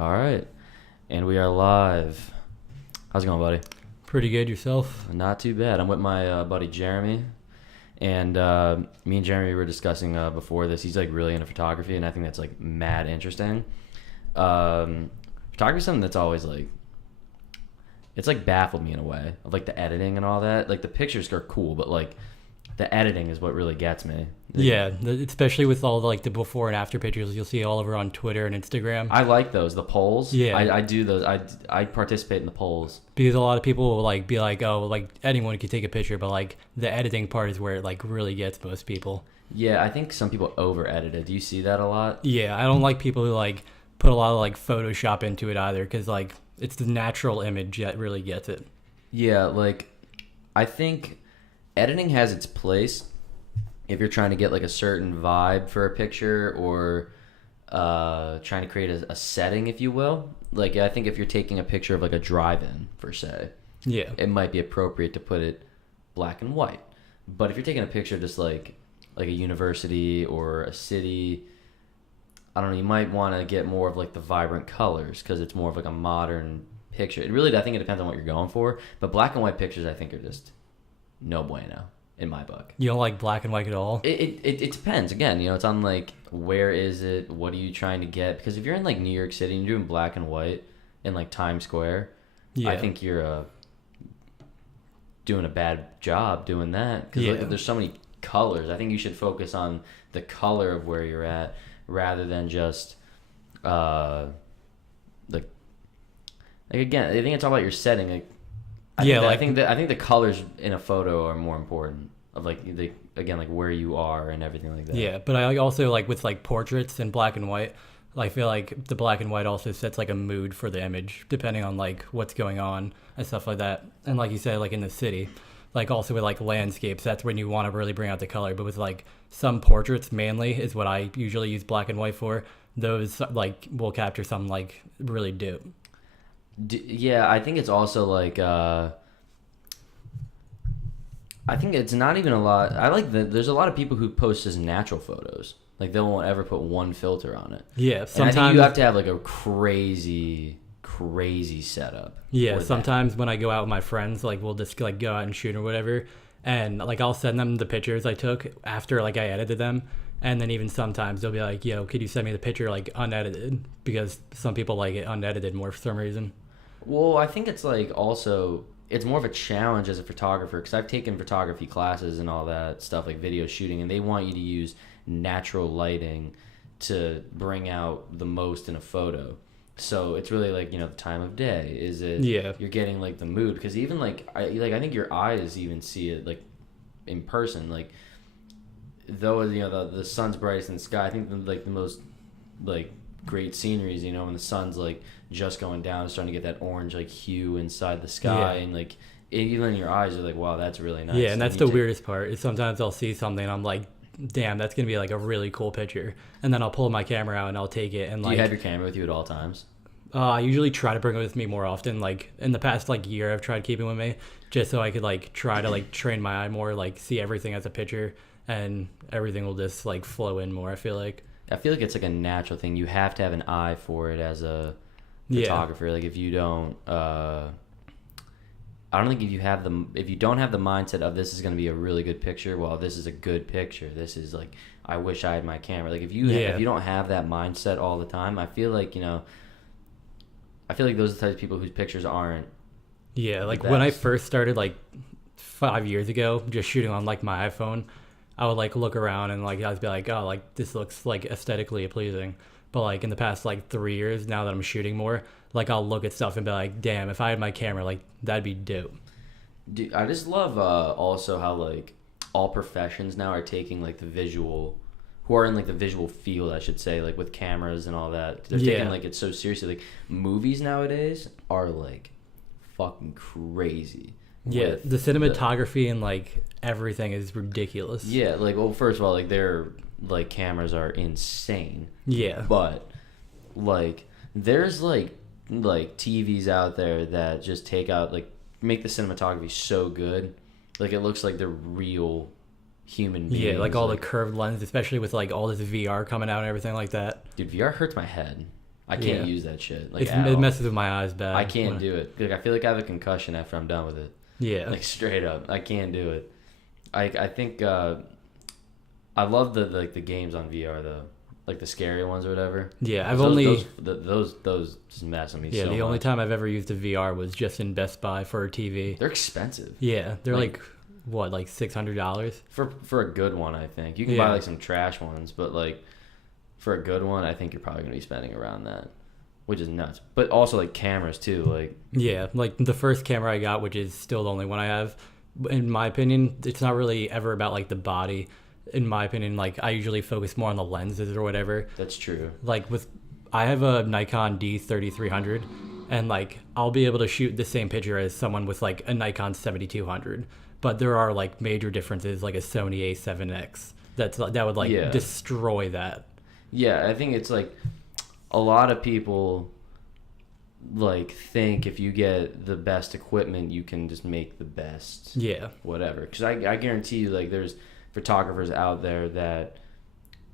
All right. And we are live. How's it going, buddy? Pretty good yourself? Not too bad. I'm with my buddy Jeremy. And me and Jeremy were discussing before this. He's like really into photography, and I think that's like mad interesting. Photography is something that's always like, it's like baffled me in a way of like the editing and all that. Like the pictures are cool, but like the editing is what really gets me. Yeah, especially with all the, like the before and after pictures you'll see all over on Twitter and Instagram. I like those, the polls. Yeah. I do those. I participate in the polls. Because a lot of people will like be like, oh, like anyone could take a picture, but like the editing part is where it like really gets most people. Yeah, I think some people over edit it. Do you see that a lot? Yeah, I don't like people who like put a lot of like Photoshop into it either, because like it's the natural image that really gets it. Yeah, like I think editing has its place if you're trying to get like a certain vibe for a picture, or trying to create a setting, if you will. Like I think if you're taking a picture of like a drive-in per se, yeah, it might be appropriate to put it black and white. But if you're taking a picture of just like a university or a city, I don't know, you might want to get more of like the vibrant colors because it's more of like a modern picture. It really, I think it depends on what you're going for. But black and white pictures, I think, are just no bueno in my book. You don't like black and white at all? It depends. Again, it's on like where is it? What are you trying to get? Because if you're in like New York City and you're doing black and white in like Times Square, yeah, I think you're doing a bad job doing that. Because there's so many colors. I think you should focus on the color of where you're at rather than just like again, I think it's all about your setting. Like I think the colors in a photo are more important of like like where you are and everything like that. Yeah, but I also like with like portraits in black and white, I feel like the black and white also sets like a mood for the image depending on like what's going on and stuff like that. And like you said, like in the city, like also with like landscapes, that's when you want to really bring out the color. But with like some portraits mainly is what I usually use black and white for. Those like will capture something like really dope. Yeah, I think it's also like I think it's not even a lot. I like there's a lot of people who post as natural photos. Like they won't ever put one filter on it. Yeah, sometimes and I think you have to have like a crazy setup. Yeah, sometimes when I go out with my friends, like we'll just like go out and shoot or whatever, and like I'll send them the pictures I took after like I edited them. And then even sometimes they'll be like, yo, could you send me the picture like unedited? Because some people like it unedited more for some reason. Well, I think it's like also, it's more of a challenge as a photographer, because I've taken photography classes and all that stuff, like video shooting, and they want you to use natural lighting to bring out the most in a photo. So it's really like, the time of day. Is it, you're getting like the mood, because even like I think your eyes even see it like in person, like though the sun's brightest in the sky, I think the most like great sceneries, when the sun's like just going down, starting to get that orange like hue inside the sky, and like even in your eyes you're like, wow, that's really nice. Yeah, and that's the weirdest part is sometimes I'll see something and I'm like, damn, that's gonna be like a really cool picture, and then I'll pull my camera out and I'll take it. And do you have your camera with you at all times? I usually try to bring it with me more often. Like in the past like year I've tried keeping it with me just so I could like try to like train my eye more, like see everything as a picture, and everything will just like flow in more. I feel like it's like a natural thing. You have to have an eye for it as a photographer. Like if you don't, I don't think if you don't have the mindset of this is going to be a really good picture, well, this is a good picture, this is like, I wish I had my camera. Like if you don't have that mindset all the time, I feel like those are the types of people whose pictures aren't. Yeah, like when I first started like 5 years ago, just shooting on like my iPhone, I would like look around and like I'd be like, oh, like this looks like aesthetically pleasing. But like in the past like 3 years, now that I'm shooting more, like I'll look at stuff and be like, damn, if I had my camera, like that'd be dope. Dude, I just love also how like all professions now are taking like the visual, who are in like the visual field, I should say, like with cameras and all that. They're taking like it so seriously. Like movies nowadays are like fucking crazy. Yeah, the cinematography and like everything is ridiculous. Yeah, like, well, first of all, like their like cameras are insane. Yeah, but like there's like TVs out there that just take out like make the cinematography so good, like it looks like they're real human beings. Yeah, like all the curved lens, especially with like all this VR coming out and everything like that. Dude, VR hurts my head. I can't use that shit. Like it messes with my eyes bad. I can't do it. Like I feel like I have a concussion after I'm done with it. Yeah. Like straight up, I can't do it. I think I love the games on VR though, like the scary ones or whatever. Yeah, those just mess with me. Yeah, so the only much. time I've ever used a VR was just in Best Buy for a TV. They're expensive. Yeah, they're like what, like $600 for a good one. I think you can buy like some trash ones, but like for a good one, I think you're probably gonna be spending around that, which is nuts. But also like cameras too, like yeah, like the first camera I got, which is still the only one I have. In my opinion, it's not really ever about like the body. In my opinion, like I usually focus more on the lenses or whatever. That's true. Like I have a Nikon D3300, and like I'll be able to shoot the same picture as someone with like a Nikon 7200. But there are like major differences, like a Sony A7X that would like destroy that. Yeah, I think it's like a lot of people like think if you get the best equipment, you can just make the best. Yeah. Whatever. Because I guarantee you, like, there's photographers out there that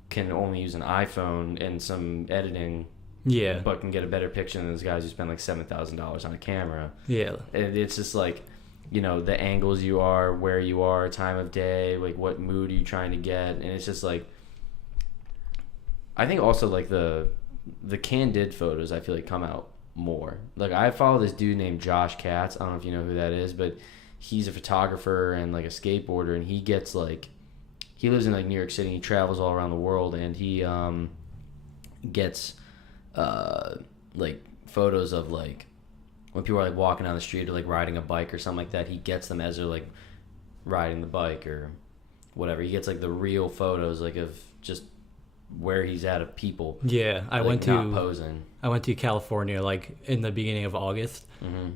can only use an iPhone and some editing. Yeah. But can get a better picture than those guys who spend like $7,000 on a camera. Yeah. And it's just like, you know, the angles you are, where you are, time of day, like what mood are you trying to get, and it's just like, I think also like the candid photos I feel like come out more. Like I follow this dude named Josh Katz. I don't know if you know who that is, but he's a photographer and like a skateboarder, and he gets like, he lives in like New York City. He travels all around the world, and he gets like photos of like when people are like walking down the street or like riding a bike or something like that. He gets them as they're like riding the bike or whatever. He gets like the real photos like of just where he's at of people. Yeah, I like, went not posing. I went to California like in the beginning of August,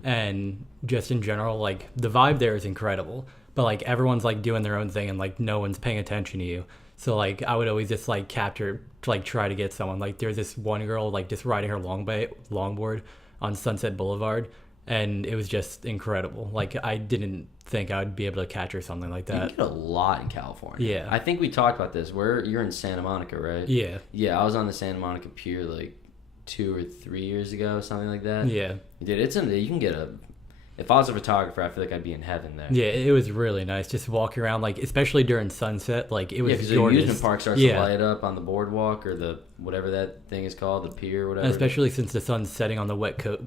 and just in general, like the vibe there is incredible. But like everyone's like doing their own thing, and like no one's paying attention to you. So like I would always just like capture, like try to get someone. Like there's this one girl like just riding her longboard on Sunset Boulevard, and it was just incredible. Like I didn't think I would be able to catch her something like that. You get a lot in California. Yeah. I think we talked about this. You're in Santa Monica, right? Yeah. Yeah, I was on the Santa Monica Pier like 2 or 3 years ago, something like that. Yeah. Dude, you can get if I was a photographer, I feel like I'd be in heaven there. Yeah, it was really nice just walking around, like especially during sunset. Like it was because gorgeous. the amusement park starts to light up on the boardwalk or the whatever that thing is called, the pier or whatever. And especially since the sun's setting on the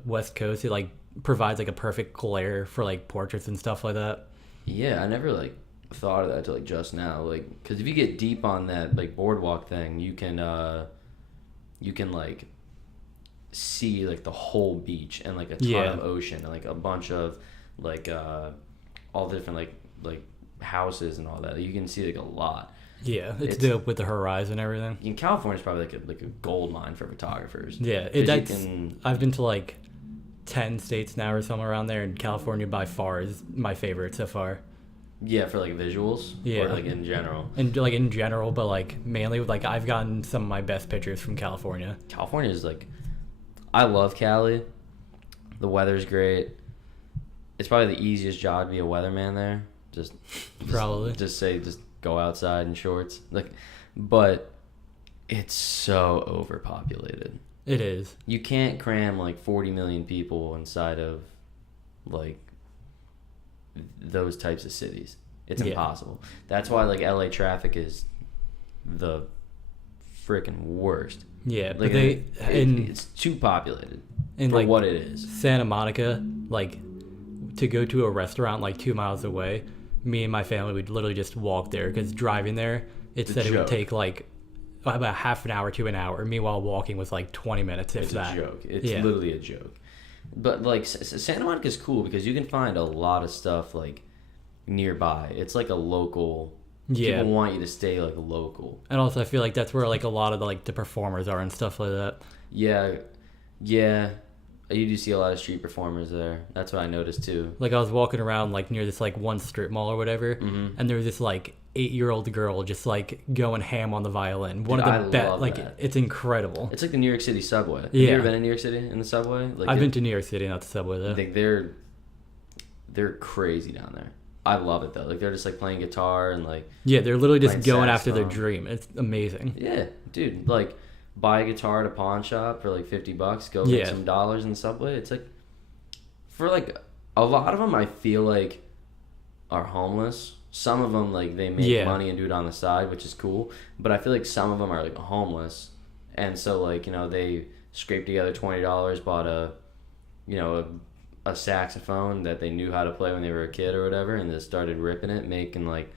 west coast, it like provides like a perfect glare for like portraits and stuff like that. Yeah, I never like thought of that till like just now. Like, because if you get deep on that like boardwalk thing, you can like see like the whole beach and like a ton of ocean and like a bunch of like all the different like houses and all that. You can see like a lot. Yeah, it's dope with the horizon and everything. In California, it's probably like a gold mine for photographers. Yeah, I've been to like 10 states now or somewhere around there, and California by far is my favorite so far. Yeah, for like visuals. Yeah, or like in general. And like in general, but like mainly like I've gotten some of my best pictures from California. California is like, I love Cali. The weather's great. It's probably the easiest job to be a weatherman there. Just go outside in shorts. Like, but it's so overpopulated. It is. You can't cram like 40 million people inside of like those types of cities. It's impossible. That's why like LA traffic is the freaking worst. Yeah, like, but it's too populated for like what it is. Santa Monica, like to go to a restaurant like 2 miles away, me and my family would literally just walk there because driving there, it said it would take like about half an hour to an hour. Meanwhile, walking was like 20 minutes. It's a joke. It's literally a joke. But like Santa Monica is cool because you can find a lot of stuff like nearby. It's like a local. Yeah. People want you to stay like local. And also, I feel like that's where like a lot of the performers are and stuff like that. Yeah. You do see a lot of street performers there. That's what I noticed too. Like I was walking around like near this like one strip mall or whatever, and there was this like 8-year-old girl just like going ham on the violin. One of the best. Like it's incredible. It's like the New York City subway. Have you you ever been in New York City in the subway? Like I've been to New York City, not the subway though. I think they're crazy down there. I love it though. Like they're just like playing guitar and like they're literally just going after their dream. It's amazing. Yeah, dude. Like buy a guitar at a pawn shop for like $50, go make some dollars in the subway. It's like, for like a lot of them, I feel like are homeless. Some of them, like, they make money and do it on the side, which is cool. But I feel like some of them are like homeless, and so like, you know, they scraped together $20, bought a saxophone that they knew how to play when they were a kid or whatever, and just started ripping it, making like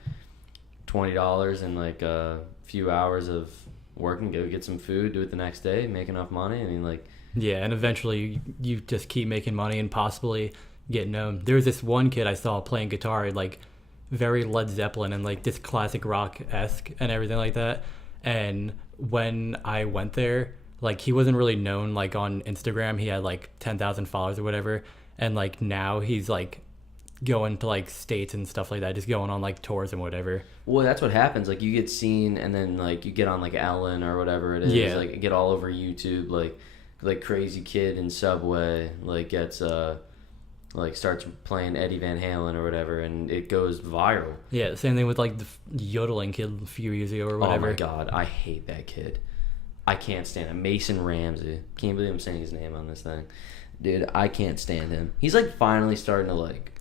$20 in like a few hours of working, go get some food, do it the next day, make enough money. I mean, like, yeah, and eventually you just keep making money and possibly get known. There was this one kid I saw playing guitar, like very Led Zeppelin and like this classic rock-esque and everything like that. And when I went there, like, he wasn't really known like on Instagram. He had like 10,000 followers or whatever. And like now he's like going to like states and stuff like that, just going on like tours and whatever. Well, that's what happens. Like, you get seen, and then like you get on like Ellen or whatever it is. Yeah. Like, get all over YouTube. Like crazy kid in Subway like gets like starts playing Eddie Van Halen or whatever, and it goes viral. Yeah, same thing with like the yodeling kid a few years ago or whatever. Oh my god, I hate that kid. I can't stand him. Mason Ramsey. Can't believe I'm saying his name on this thing. Dude, I can't stand him. He's like finally starting to like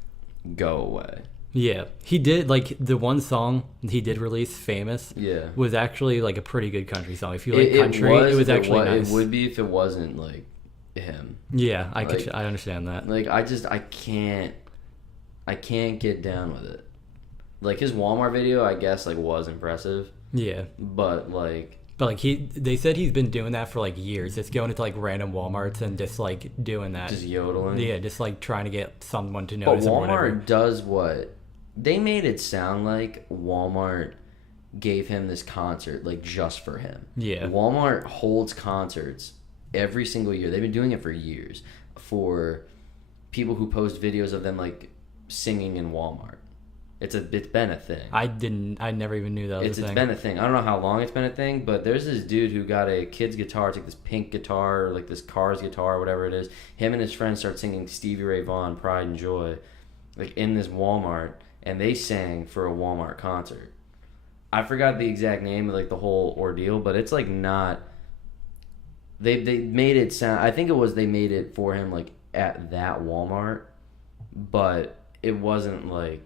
go away. Yeah, he did, like, the one song he did release, Famous, was actually like a pretty good country song. If you like country, it was actually nice. It would be if it wasn't like him. Yeah, I understand that. Like, I can't get down with it. Like, his Walmart video, I guess, like, was impressive. Yeah. But they said he's been doing that for like years, just going into like random Walmarts and just like doing that. Just yodeling? Yeah, just like trying to get someone to notice him or whatever. But Walmart does what? They made it sound like Walmart gave him this concert, like, just for him. Yeah. Walmart holds concerts every single year. They've been doing it for years for people who post videos of them, like, singing in Walmart. It's been a thing. I never even knew that was a thing. It's been a thing. I don't know how long it's been a thing, but there's this dude who got a kid's guitar. It's like this pink guitar, or like this Cars guitar, or whatever it is. Him and his friends start singing Stevie Ray Vaughan, Pride and Joy, like, in this Walmart, and they sang for a Walmart concert. I forgot the exact name of like the whole ordeal, but it's like not. They made it sound. I think it was they made it for him like at that Walmart, but it wasn't like.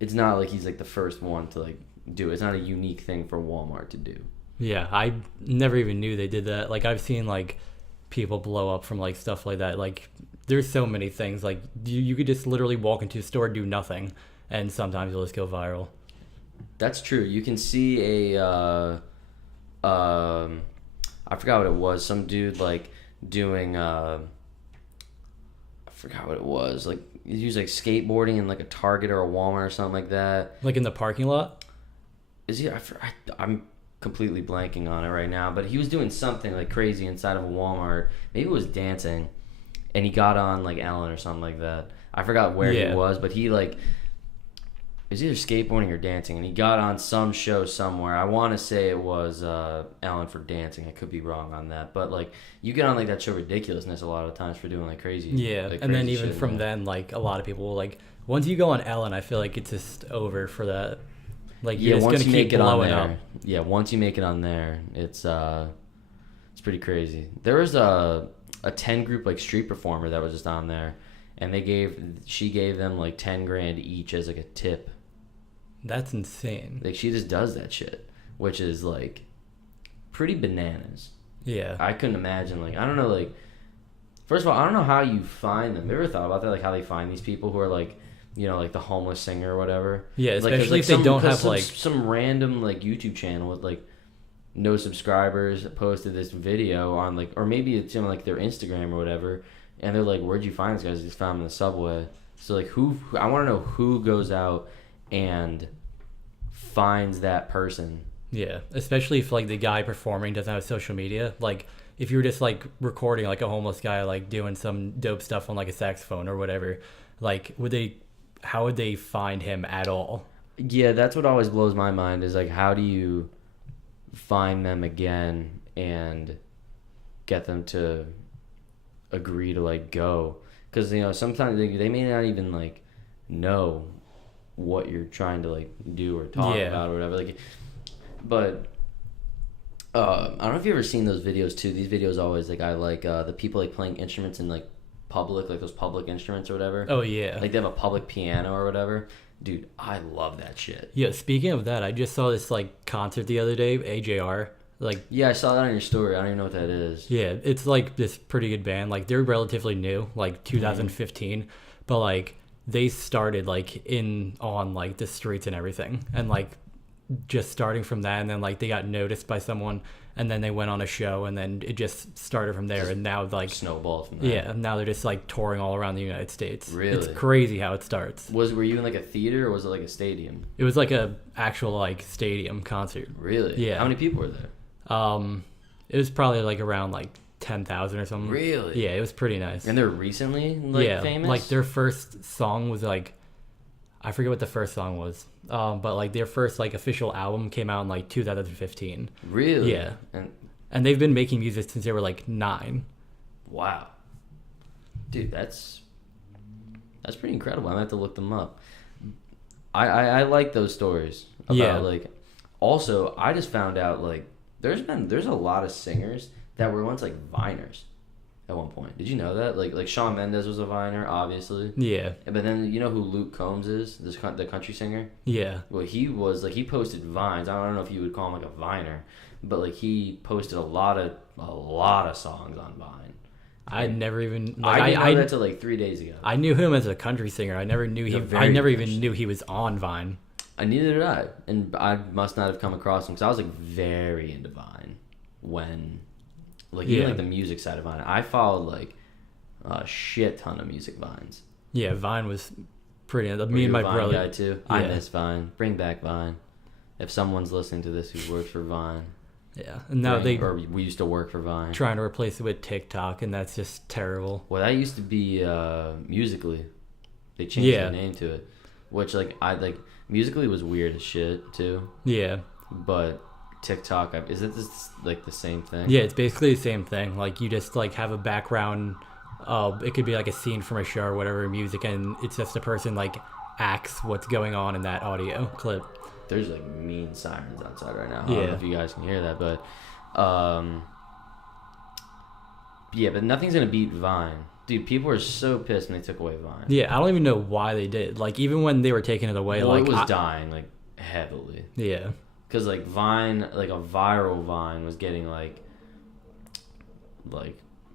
It's not like he's like the first one to like do it. It's not a unique thing for Walmart to do. Yeah, I never even knew they did that. Like, I've seen like people blow up from like stuff like that. Like, there's so many things. Like, you could just literally walk into a store, do nothing, and sometimes you'll just go viral. That's true. You can see I forgot what it was. Some dude like doing I forgot what it was. Like, he was like skateboarding in like a Target or a Walmart or something like that. Like in the parking lot? Is he? I'm completely blanking on it right now. But he was doing something like crazy inside of a Walmart. Maybe it was dancing, and he got on like Ellen or something like that. I forgot where he was, but he like. It was either skateboarding or dancing, and he got on some show somewhere. I want to say it was Ellen for dancing. I could be wrong on that, but like, you get on like that show Ridiculousness a lot of times for doing like crazy. Yeah, like, and then even from then, like, a lot of people will like, once you go on Ellen, I feel like it's just over for that. Like, you're just gonna keep blowing up. Yeah, once you make it on there, it's pretty crazy. There was a 10 group like street performer that was just on there, and she gave them like 10 grand each as like a tip. That's insane. Like, she just does that shit, which is like pretty bananas. Yeah. I couldn't imagine, like, I don't know, like, first of all, I don't know how you find them. Have you ever thought about that? Like, how they find these people who are like, you know, like the homeless singer or whatever? Yeah, especially if they don't have like some random like YouTube channel with like no subscribers posted this video on like, or maybe it's on like their Instagram or whatever, and they're like, where'd you find this guy? Just found him in the subway. So like, who I want to know who goes out and finds that person. Yeah, especially if like the guy performing doesn't have social media. Like, if you were just like recording like a homeless guy like doing some dope stuff on like a saxophone or whatever, like, how would they find him at all? Yeah, that's what always blows my mind, is like, how do you find them again and get them to agree to like go? Because, you know, sometimes they may not even like know what you're trying to like do or talk about or whatever, like, but I don't know if you've ever seen those videos too. These videos always like the people like playing instruments in like public, like those public instruments or whatever. Oh yeah. Like they have a public piano or whatever. Dude, I love that shit. Yeah, speaking of that, I just saw this like concert the other day, AJR. Like Yeah, I saw that on your story. I don't even know what that is. yeah, it's like this pretty good band. Like they're relatively new, like 2015, but like they started like on like the streets and everything, and like just starting from that, and then like they got noticed by someone, and then they went on a show, and then it just started from there, and now like Snowballed from that. yeah, now they're just like touring all around the United States. Really? It's crazy how it starts. Were you in like a theater or was it like a stadium? It was like a actual like stadium concert. Really? Yeah. How many people were there? It was probably like around like 10,000 or something. Really? Yeah, it was pretty nice. And they're recently like yeah, famous? like their first song was like, I forget what the first song was. But like their first like official album came out in like 2015. Really? Yeah. And And they've been making music since they were like 9. wow. Dude, that's pretty incredible. I'm gonna have to look them up. I like those stories about Yeah. like also I just found out like there's a lot of singers that were once like Viners at one point. Did you know that? Like Shawn Mendes was a Viner, obviously. Yeah. But then you know who Luke Combs is? The country singer? Yeah. Well, he was like he posted vines. I don't know if you would call him like a Viner, but like he posted a lot of songs on Vine. I never even I like, didn't know that till like 3 days ago. I knew him as a country singer. I never knew He's a he. very I never good even country knew he was on Vine. Neither did I, and I must not have come across him because I was like very into Vine when, like even Yeah. like the music side of Vine. I followed like a shit ton of music Vines. Yeah, Vine was pretty. Were Me you and a my Vine brother. guy too. I Yeah. miss Vine. Bring back Vine. If someone's listening to this who works for Vine, Yeah, and now or we used to work for Vine. trying to replace it with TikTok, and that's just terrible. Well, that used to be Musically. They changed Yeah. the name to it, which like I like. Musically was weird as shit too, Yeah, but TikTok is it this like the same thing? yeah, it's basically the same thing. Like you just like have a background. It could be like a scene from a show or whatever, music, and it's just a person like acts what's going on in that audio clip. There's like mean sirens outside right now. I Yeah. don't know if you guys can hear that, but yeah, but nothing's gonna beat Vine. Dude, people were so pissed when they took away Vine. Yeah, I don't even know why they did. Like even when they were taking it away, Well, like it was dying like heavily. yeah, Because like Vine, like a viral Vine was getting like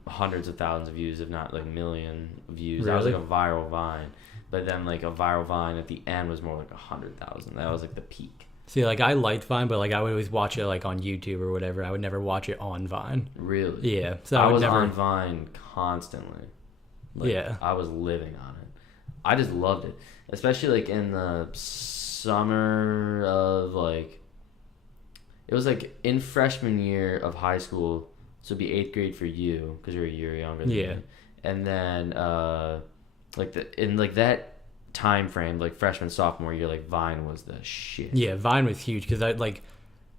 hundreds of thousands of views, if not like million views. That was Really? like a viral Vine. But then like a viral Vine at the end was more like 100,000. That was like the peak. see, like I liked Vine, but like I would always watch it like on YouTube or whatever. I would never watch it on Vine. Really? Yeah, so I I would was never. on Vine constantly. Like, Yeah. I was living on it. I just loved it. Especially like in the summer of like it was like in freshman year of high school, so it'd be 8th grade for you because you're a year younger than Yeah. me. And then in like that time frame, like freshman sophomore year, like Vine was the shit. Yeah, Vine was huge because I like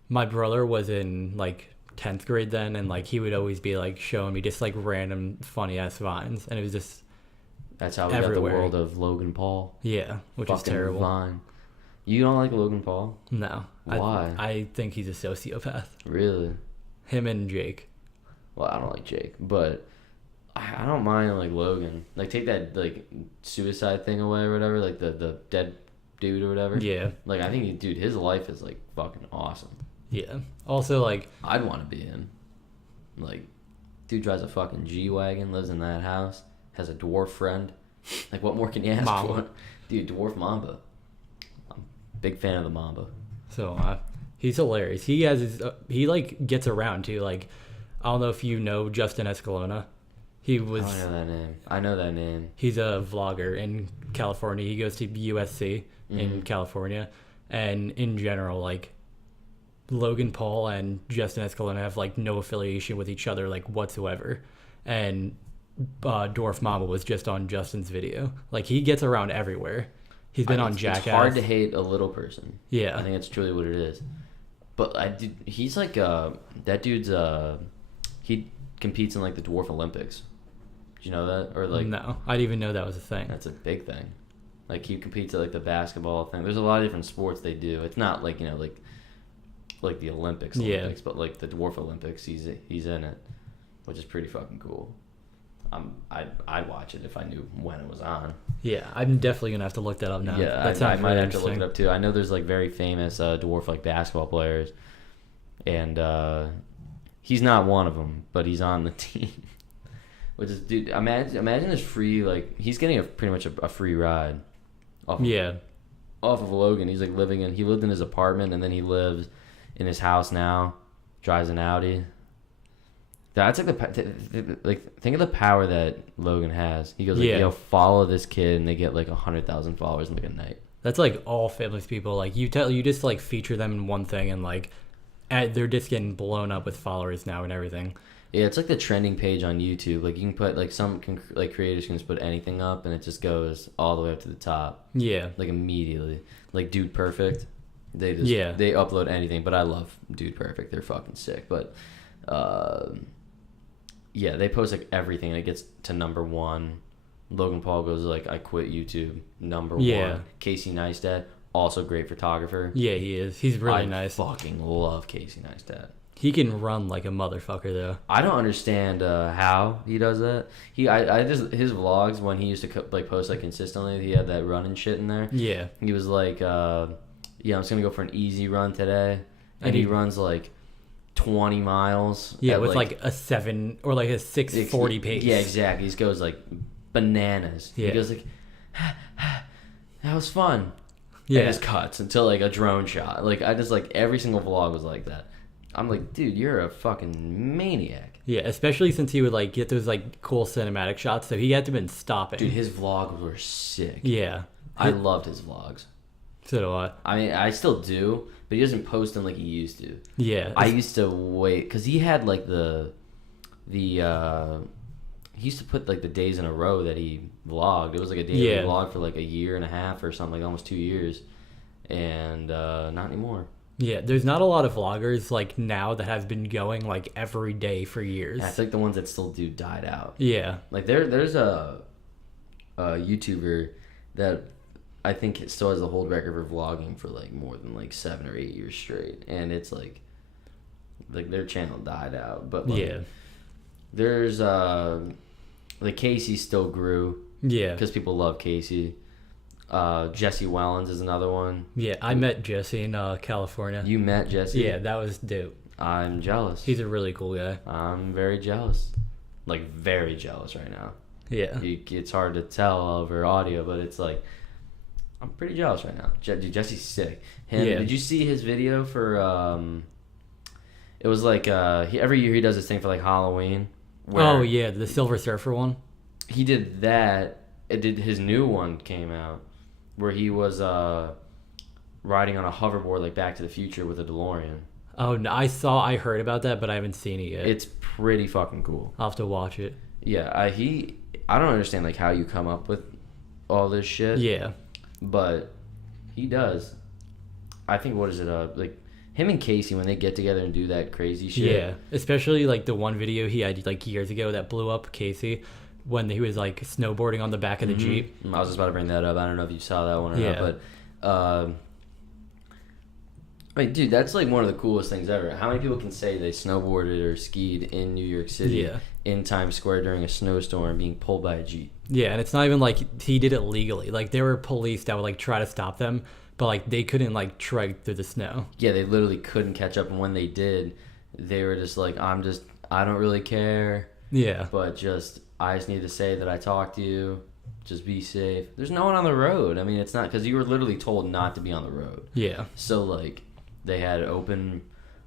my brother was in like 10th grade then, and like he would always be like showing me just like random funny ass Vines, and it was just That's how we everywhere. got the world of Logan Paul. yeah, which is Fucking terrible. Vine. You don't like Logan Paul? No, Why? I think he's a sociopath. Really? Him and Jake. Well, I don't like Jake, but I don't mind like Logan. Like take that like suicide thing away or whatever, like the dead dude or whatever. Yeah, Like I think dude, his life is like fucking awesome. yeah. Also, like I'd want to be in. Like, dude drives a fucking G-Wagon, lives in that house, has a dwarf friend. Like, what more can you ask Mamba. for? Dude, dwarf Mamba. I'm a big fan of the Mamba. so he's hilarious. He has his he like gets around too. Like I don't know if you know Justin Escalona. He was. I don't know that name. I know that name. He's a vlogger in California. He goes to USC in Mhm. California, and in general, like Logan Paul and Justin Escalona have like no affiliation with each other like whatsoever, and Dwarf Mama was just on Justin's video. Like he gets around everywhere. He's been on Jackass. It's hard to hate a little person. Yeah. I think that's truly what it is. But he's like that dude's he competes in like the Dwarf Olympics. Do you know that? Or like No, I didn't even know that was a thing. that's a big thing. Like he competes at like the basketball thing. There's a lot of different sports they do. It's not like like like the Olympics, but like the Dwarf Olympics, he's in it, which is pretty fucking cool. I'd watch it if I knew when it was on. Yeah, I'm definitely gonna have to look that up now. Yeah, I might have to look it up too. I know there's like very famous dwarf like basketball players, and he's not one of them, but he's on the team. Which is, dude, imagine this free, like, he's getting pretty much a free ride. Off of Logan. He's like he lived in his apartment, and then he lives in his house now, drives an Audi. That's like think of the power that Logan has. He goes like, yo, follow this kid, and they get like 100,000 followers in like a night. That's like all fitness people. Like you just like feature them in one thing, and like they're just getting blown up with followers now and everything. Yeah, it's like the trending page on YouTube. Like you can put like creators can just put anything up, and it just goes all the way up to the top. Yeah, like immediately. Like Dude Perfect, they upload anything. But I love Dude Perfect. They're fucking sick. But yeah, they post like everything, and it gets to number one. Logan Paul goes like, I quit YouTube, number one. Casey Neistat, also great photographer. Yeah, he is. He's really nice. I fucking love Casey Neistat. He can run like a motherfucker, though. I don't understand how he does that. I just his vlogs when he used to like post like consistently. He had that running shit in there. Yeah. He was like, I'm just gonna go for an easy run today, and he runs like 20 miles. Yeah, with like a 7 or like a 6:40 pace. Yeah, exactly. He goes like bananas. Yeah. He goes like, that was fun. Yeah. And just cuts until like a drone shot. Like I just like every single vlog was like that. I'm like, dude, you're a fucking maniac. Yeah, especially since he would like get those like cool cinematic shots, so he had to been stopping. Dude, his vlogs were sick. Yeah, I loved his vlogs. So do I. I mean, I still do, but he doesn't post them like he used to. Yeah, I used to wait because he had like he used to put like the days in a row that he vlogged. It was like a daily vlog for like a year and a half or something, like almost 2 years, and not anymore. Yeah, there's not a lot of vloggers like now that have been going like every day for years. Yeah, I feel like the ones that still do died out. Yeah, like there's a YouTuber that I think still has the hold record for vlogging for like more than like 7 or 8 years straight, and it's like their channel died out. But like, there's like Casey still grew. Yeah, because people love Casey. Jesse Wellens is another one. Yeah, I met Jesse in California. You met Jesse? Yeah, that was dope. I'm jealous. He's a really cool guy. I'm very jealous. Like, very jealous right now. Yeah. It's hard to tell over audio, but it's like, I'm pretty jealous right now. Dude, Jesse's sick. Did you see his video for, it was like, every year he does this thing for like Halloween. Oh, yeah, the Silver Surfer one? He did that. His new one came out, where he was riding on a hoverboard like Back to the Future with a DeLorean. Oh, no, I heard about that, but I haven't seen it yet. It's pretty fucking cool. I'll have to watch it. Yeah, I don't understand like how you come up with all this shit. Yeah. But he does. I think, what is it, like him and Casey, when they get together and do that crazy shit. Yeah, especially like the one video he had like years ago that blew up, Casey, when he was like snowboarding on the back of the Jeep. I was just about to bring that up. I don't know if you saw that one or not, but I mean, dude, that's like one of the coolest things ever. How many people can say they snowboarded or skied in New York City in Times Square during a snowstorm being pulled by a Jeep? Yeah, and it's not even like he did it legally. Like there were police that would like try to stop them, but like they couldn't like trek through the snow. Yeah, they literally couldn't catch up, and when they did, they were just like, I don't really care. Yeah. But I just need to say that I talked to you. Just be safe. There's no one on the road. I mean, it's not, because you were literally told not to be on the road. Yeah. So like, they had open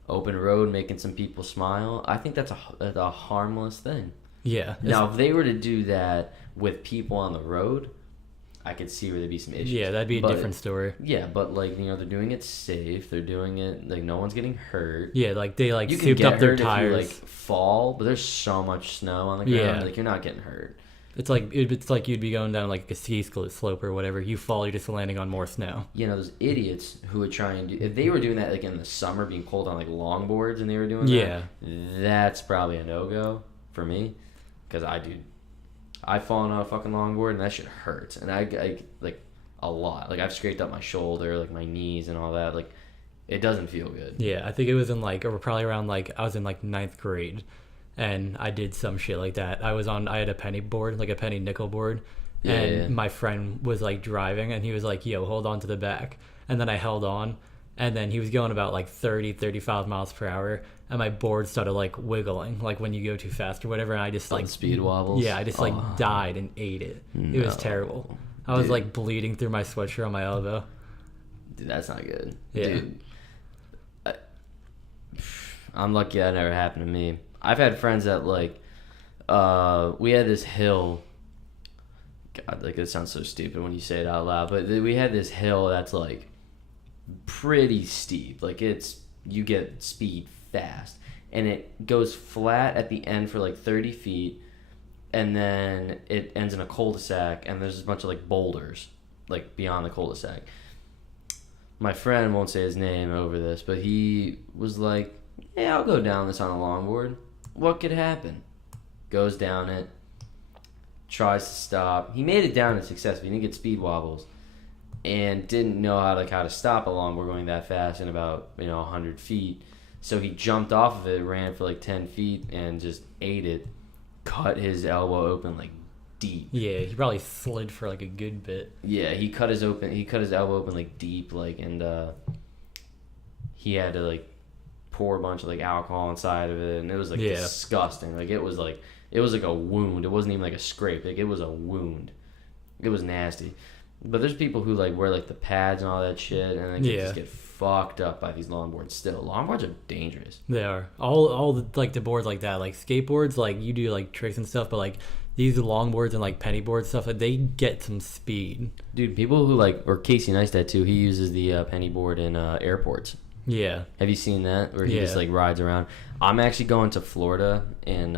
road, making some people smile. I think that's a harmless thing. Yeah. Now, if they were to do that with people on the road, I could see where there'd be some issues. Yeah, that'd be a different story. Yeah, but like, they're doing it safe. They're doing it like no one's getting hurt. Yeah, like they like souped up their tires. If you like fall, but there's so much snow on the ground. Yeah. Like you're not getting hurt. It's like you'd be going down like a ski slope or whatever. You fall, you're just landing on more snow. Those idiots who would try and do, if they were doing that like in the summer, being pulled on like longboards, and they were doing that's probably a no-go for me, because I've fallen on a fucking longboard and that shit hurts, and I like a lot. Like I've scraped up my shoulder, like my knees and all that. Like It doesn't feel good. Yeah, I think it was in like, or probably around like, I was in like ninth grade, and I did some shit like that. I had a penny board, like a penny nickel board, and my friend was like driving, and he was like, yo, hold on to the back. And then I held on, and then he was going about like 30, 35 miles per hour, and my board started like wiggling, like when you go too fast or whatever, and I just like speed wobbles. Yeah, I just like died and ate it. No. It was terrible. I was like bleeding through my sweatshirt on my elbow. Dude, that's not good. Yeah. Dude, I'm lucky that never happened to me. I've had friends that like, we had this hill. God, like it sounds so stupid when you say it out loud, but we had this hill that's like pretty steep. Like you get speed fast, and it goes flat at the end for like 30 feet, and then it ends in a cul-de-sac, and there's a bunch of like boulders like beyond the cul-de-sac. My friend won't say his name over this, but he was like, yeah, I'll go down this on a longboard. What could happen? Goes down it, tries to stop. He made it down and successfully. He didn't get speed wobbles, and didn't know how to stop a longboard going that fast in about 100 feet. So he jumped off of it, ran for like 10 feet, and just ate it. Cut his elbow open like deep. Yeah, he probably slid for like a good bit. Yeah, he cut his elbow open like deep, like, and he had to like pour a bunch of like alcohol inside of it, and it was like disgusting. Like it was like a wound. It wasn't even like a scrape. Like it was a wound. It was nasty. But there's people who like wear like the pads and all that shit, and they just get fucked up by these longboards. Still, longboards are dangerous. They are. All the, like the boards like that, like skateboards, like you do like tricks and stuff, but like these longboards and like penny board stuff, like, they get some speed. Dude, people who like, or Casey Neistat too, he uses the penny board in airports. Yeah. Have you seen that? Where he just like rides around. I'm actually going to Florida in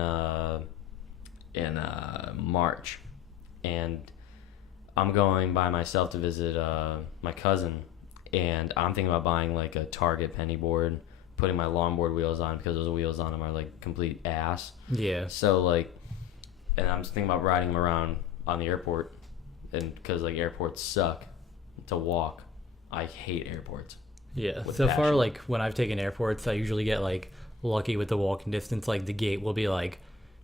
March, and I'm going by myself to visit my cousin, and I'm thinking about buying like a Target penny board, putting my longboard wheels on, because those wheels on them are like complete ass. Yeah. So like, and I'm just thinking about riding them around on the airport, and because like airports suck to walk. I hate airports. Yeah. So far, like when I've taken airports, I usually get like lucky with the walking distance. Like the gate will be like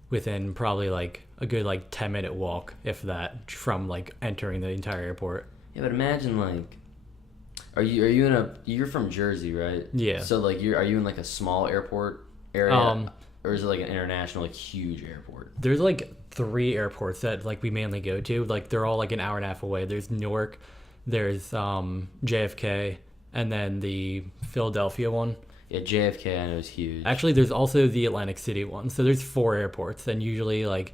within probably like a good like 10-minute walk, if that, from like entering the entire airport. Yeah, but imagine like, you're from Jersey, right? Yeah. So like are you in like a small airport area, or is it like an international like huge airport? There's like 3 airports that like we mainly go to. Like they're all like an hour and a half away. There's Newark, there's JFK, and then the Philadelphia one. Yeah, JFK I know is huge. Actually, there's also the Atlantic City one. So there's 4 airports, and usually like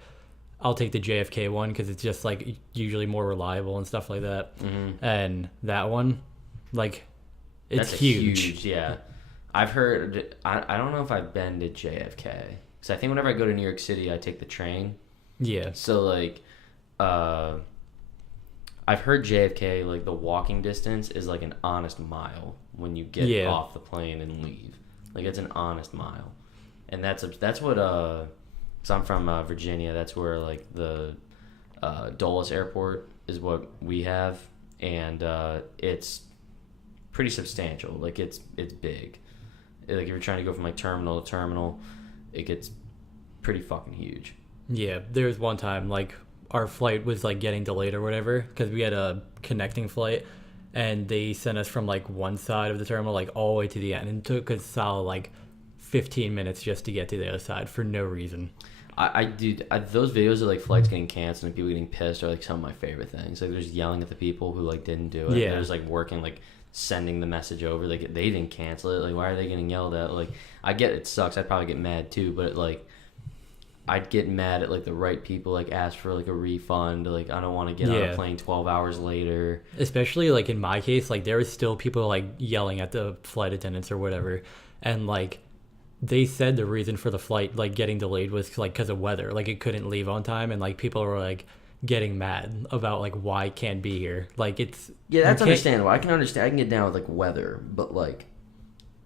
I'll take the JFK one because it's just like usually more reliable and stuff like that. Mm-hmm. And that one, like, it's huge. Yeah. I've heard, I don't know if I've been to JFK, because I think whenever I go to New York City, I take the train. Yeah. So like, I've heard JFK, like the walking distance is like an honest mile when you get off the plane and leave. Like it's an honest mile, and that's what cause I'm from Virginia. That's where like the Dulles Airport is what we have, and it's pretty substantial. Like it's big. Like if you're trying to go from like terminal to terminal, it gets pretty fucking huge. Yeah, there was one time like our flight was like getting delayed or whatever because we had a connecting flight, and they sent us from like one side of the terminal like all the way to the end, and it took us solid like 15 minutes just to get to the other side for no reason. Those videos of like flights getting canceled and people getting pissed are like some of my favorite things. Like they're just yelling at the people who like didn't do it. Yeah. They're just like working, like sending the message over. Like they didn't cancel it. Like why are they getting yelled at? Like I get it sucks. I'd probably get mad too, but like I'd get mad at like the right people, like ask for like a refund. Like I don't want to get on a plane 12 hours later. Especially like in my case, like there was still people like yelling at the flight attendants or whatever, and like they said the reason for the flight like getting delayed was like because of weather. Like it couldn't leave on time, and like people were like getting mad about like why it can't be here. Like it's that's understandable. I can understand. I can get down with like weather, but like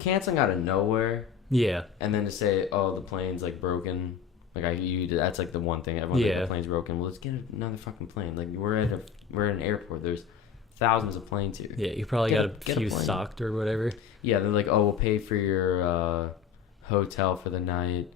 canceling out of nowhere. Yeah. And then to say, oh, the plane's like broken. Like that's like the one thing everyone's like, the plane's broken. Well, let's get another fucking plane. Like we're at an airport. There's thousands of planes here. Yeah, you probably got a few plane. stocked or whatever. Yeah, they're like, oh, we'll pay for your hotel for the night,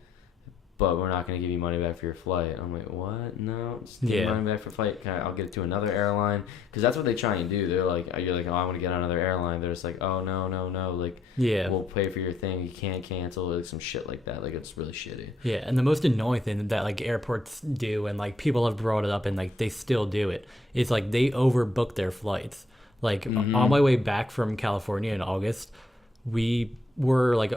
but we're not going to give you money back for your flight. I'm like, what? No, just give me money back for flight. I'll get it to another airline. Because that's what they try and do. They're like, you're like, oh, I want to get on another airline. They're just like, oh, no. Like, we'll pay for your thing. You can't cancel. Like, some shit like that. Like, it's really shitty. Yeah, and the most annoying thing that, like, airports do, and, like, people have brought it up, and, like, they still do it, is, like, they overbook their flights. Like, on my way back from California in August, we were, like,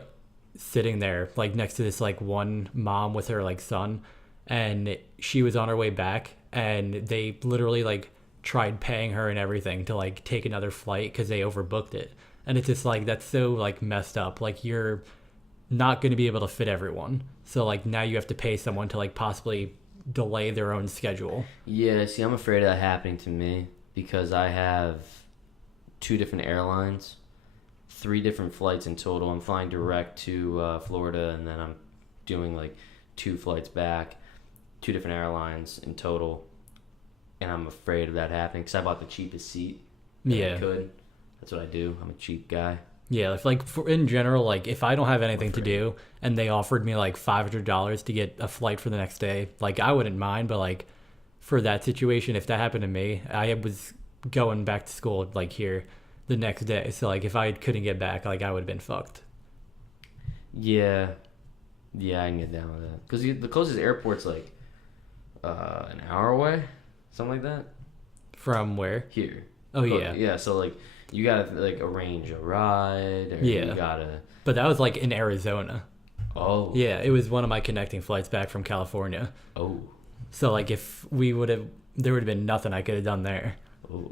sitting there like next to this like one mom with her like son, and she was on her way back, and they literally like tried paying her and everything to like take another flight because they overbooked it. And it's just like, that's so like messed up. Like, you're not going to be able to fit everyone, so like now you have to pay someone to like possibly delay their own schedule. Yeah, see, I'm afraid of that happening to me because I have 2 different airlines, 3 different flights in total. I'm flying direct to Florida, and then I'm doing like 2 flights back, 2 different airlines in total. And I'm afraid of that happening because I bought the cheapest seat that I could. That's what I do. I'm a cheap guy. Yeah, if like in general, like if I don't have anything to do and they offered me like $500 to get a flight for the next day, like I wouldn't mind. But like for that situation, if that happened to me, I was going back to school like here the next day, so like if I couldn't get back, like I would have been fucked. Yeah, I can get down with that because the closest airport's like an hour away, something like that. From where? Here. Oh yeah. Yeah, so like you gotta like arrange a ride, or you gotta. But that was like in Arizona. Oh. Yeah, it was one of my connecting flights back from California. Oh. So like if we would have, there would have been nothing I could have done there. Oh.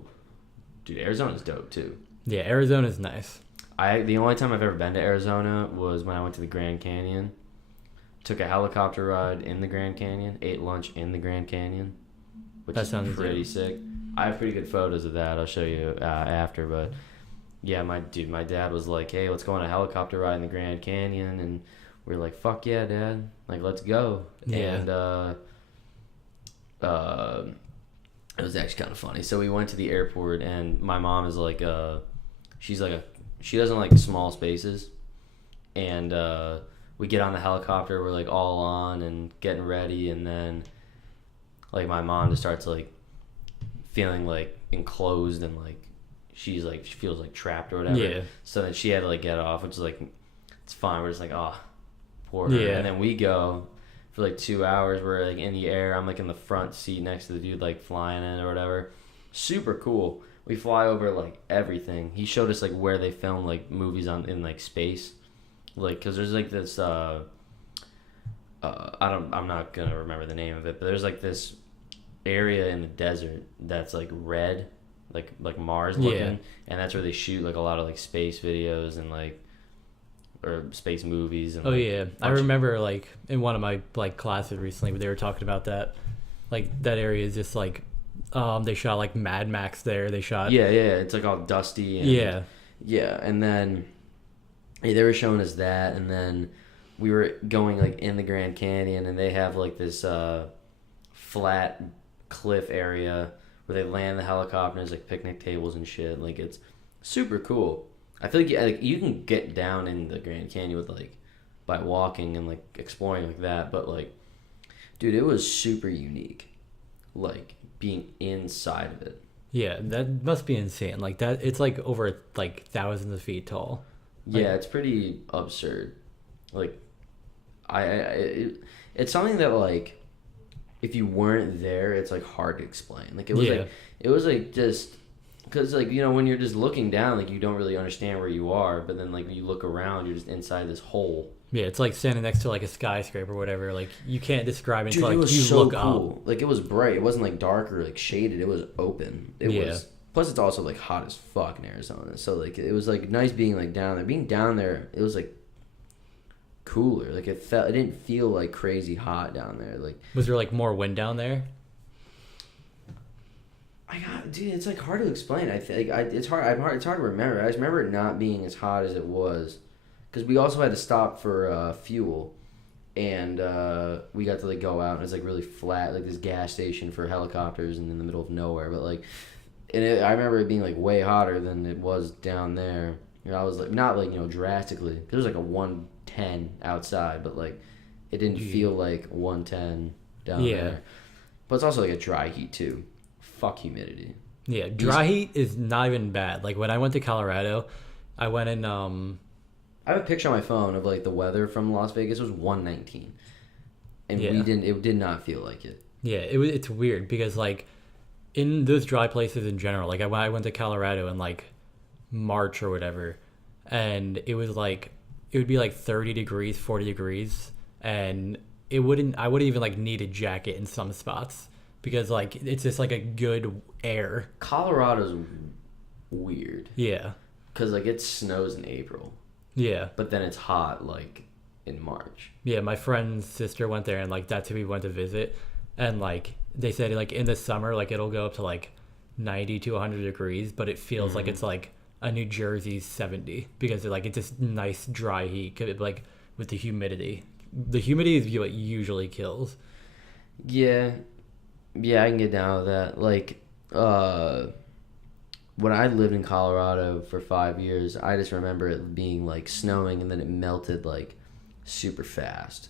Dude, Arizona's dope too. Yeah, Arizona's nice. The only time I've ever been to Arizona was when I went to the Grand Canyon. Took a helicopter ride in the Grand Canyon, ate lunch in the Grand Canyon, which is pretty sick. I have pretty good photos of that. I'll show you after, but yeah, my dad was like, "Hey, let's go on a helicopter ride in the Grand Canyon," and we were like, "Fuck yeah, Dad! Like, let's go!" Yeah. And it was actually kind of funny. So we went to the airport, and my mom is like, she doesn't like small spaces, and we get on the helicopter. We're like all on and getting ready, and then like my mom just starts like feeling like enclosed, and like she feels like trapped or whatever. Yeah. So then she had to like get off, which is like, it's fine. We're just like, oh, poor her. Yeah. And then we go for like 2 hours. We're like in the air. I'm like in the front seat next to the dude like flying in or whatever. Super cool. We fly over like everything. He showed us like where they film like movies in like space, like because there's like this I'm not gonna remember the name of it, but there's like this area in the desert that's like red, like Mars looking, and that's where they shoot like a lot of like space videos and like or space movies. And I remember like in one of my like classes recently they were talking about that, like that area is just like they shot like Mad Max there. They shot it's like all dusty and and then they were showing us that, and then we were going like in the Grand Canyon, and they have like this flat cliff area where they land the helicopter, and there's like picnic tables and shit. Like, it's super cool. I feel like you can get down in the Grand Canyon with like by walking and like exploring like that, but like, dude, it was super unique, like being inside of it. Yeah, that must be insane. Like that, it's like over like thousands of feet tall. Like, yeah, it's pretty absurd. Like, it's something that like, if you weren't there, it's like hard to explain. Like it was like just because like, you know, when you're just looking down, like you don't really understand where you are, but then like when you look around, you're just inside this hole. Yeah, it's like standing next to like a skyscraper or whatever. Like you can't describe it until Dude, like it was you so look cool. up. Like it was bright. It wasn't like dark or like shaded. It was open. It was. Plus, it's also like hot as fuck in Arizona. So like it was like nice being like down there. Being down there, it was like cooler. Like it didn't feel like crazy hot down there. Like, was there like more wind down there? Dude, it's like hard to explain. I think it's hard. It's hard to remember. I just remember it not being as hot as it was, because we also had to stop for fuel, and we got to like go out, and it's like really flat, like this gas station for helicopters and in the middle of nowhere. But like, And I remember it being like way hotter than it was down there. I was like, not like, drastically. It was like a 110 outside, but like it didn't feel like 110 down there. But it's also like a dry heat too. Fuck humidity. Yeah, dry heat is not even bad. Like when I went to Colorado, I went in. I have a picture on my phone of like the weather from Las Vegas. It was 119, and it did not feel like it. Yeah, it's weird because like in those dry places in general, like I went to Colorado in like March or whatever, and it would be like 30 degrees, 40 degrees, and I wouldn't even like need a jacket in some spots because like it's just like a good air. Colorado's weird. Yeah. Because like it snows in April. Yeah. But then it's hot like in March. Yeah, my friend's sister went there and like that's who we went to visit, and like they said like in the summer like it'll go up to like 90 to 100 degrees, but it feels like it's like a New Jersey 70 because it's just nice dry heat like with the humidity. The humidity is what usually kills. Yeah, I can get down with that. Like, when I lived in Colorado for 5 years, I just remember it being like snowing and then it melted like super fast.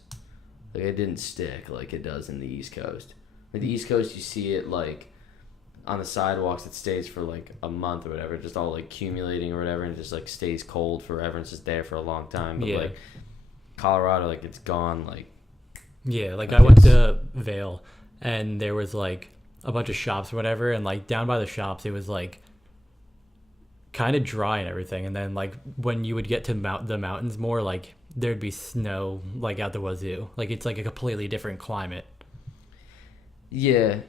Like it didn't stick like it does in the East Coast. Like the East Coast, you see it like on the sidewalks. It stays for like a month or whatever, just all like accumulating or whatever, and it just like stays cold forever and it's just there for a long time. But like Colorado, like it's gone like. Yeah, like I went to Vail and there was like a bunch of shops or whatever, and like down by the shops it was like kind of dry and everything, and then like when you would get to the mountains more, like there'd be snow like out the wazoo. Like it's like a completely different climate. Yeah,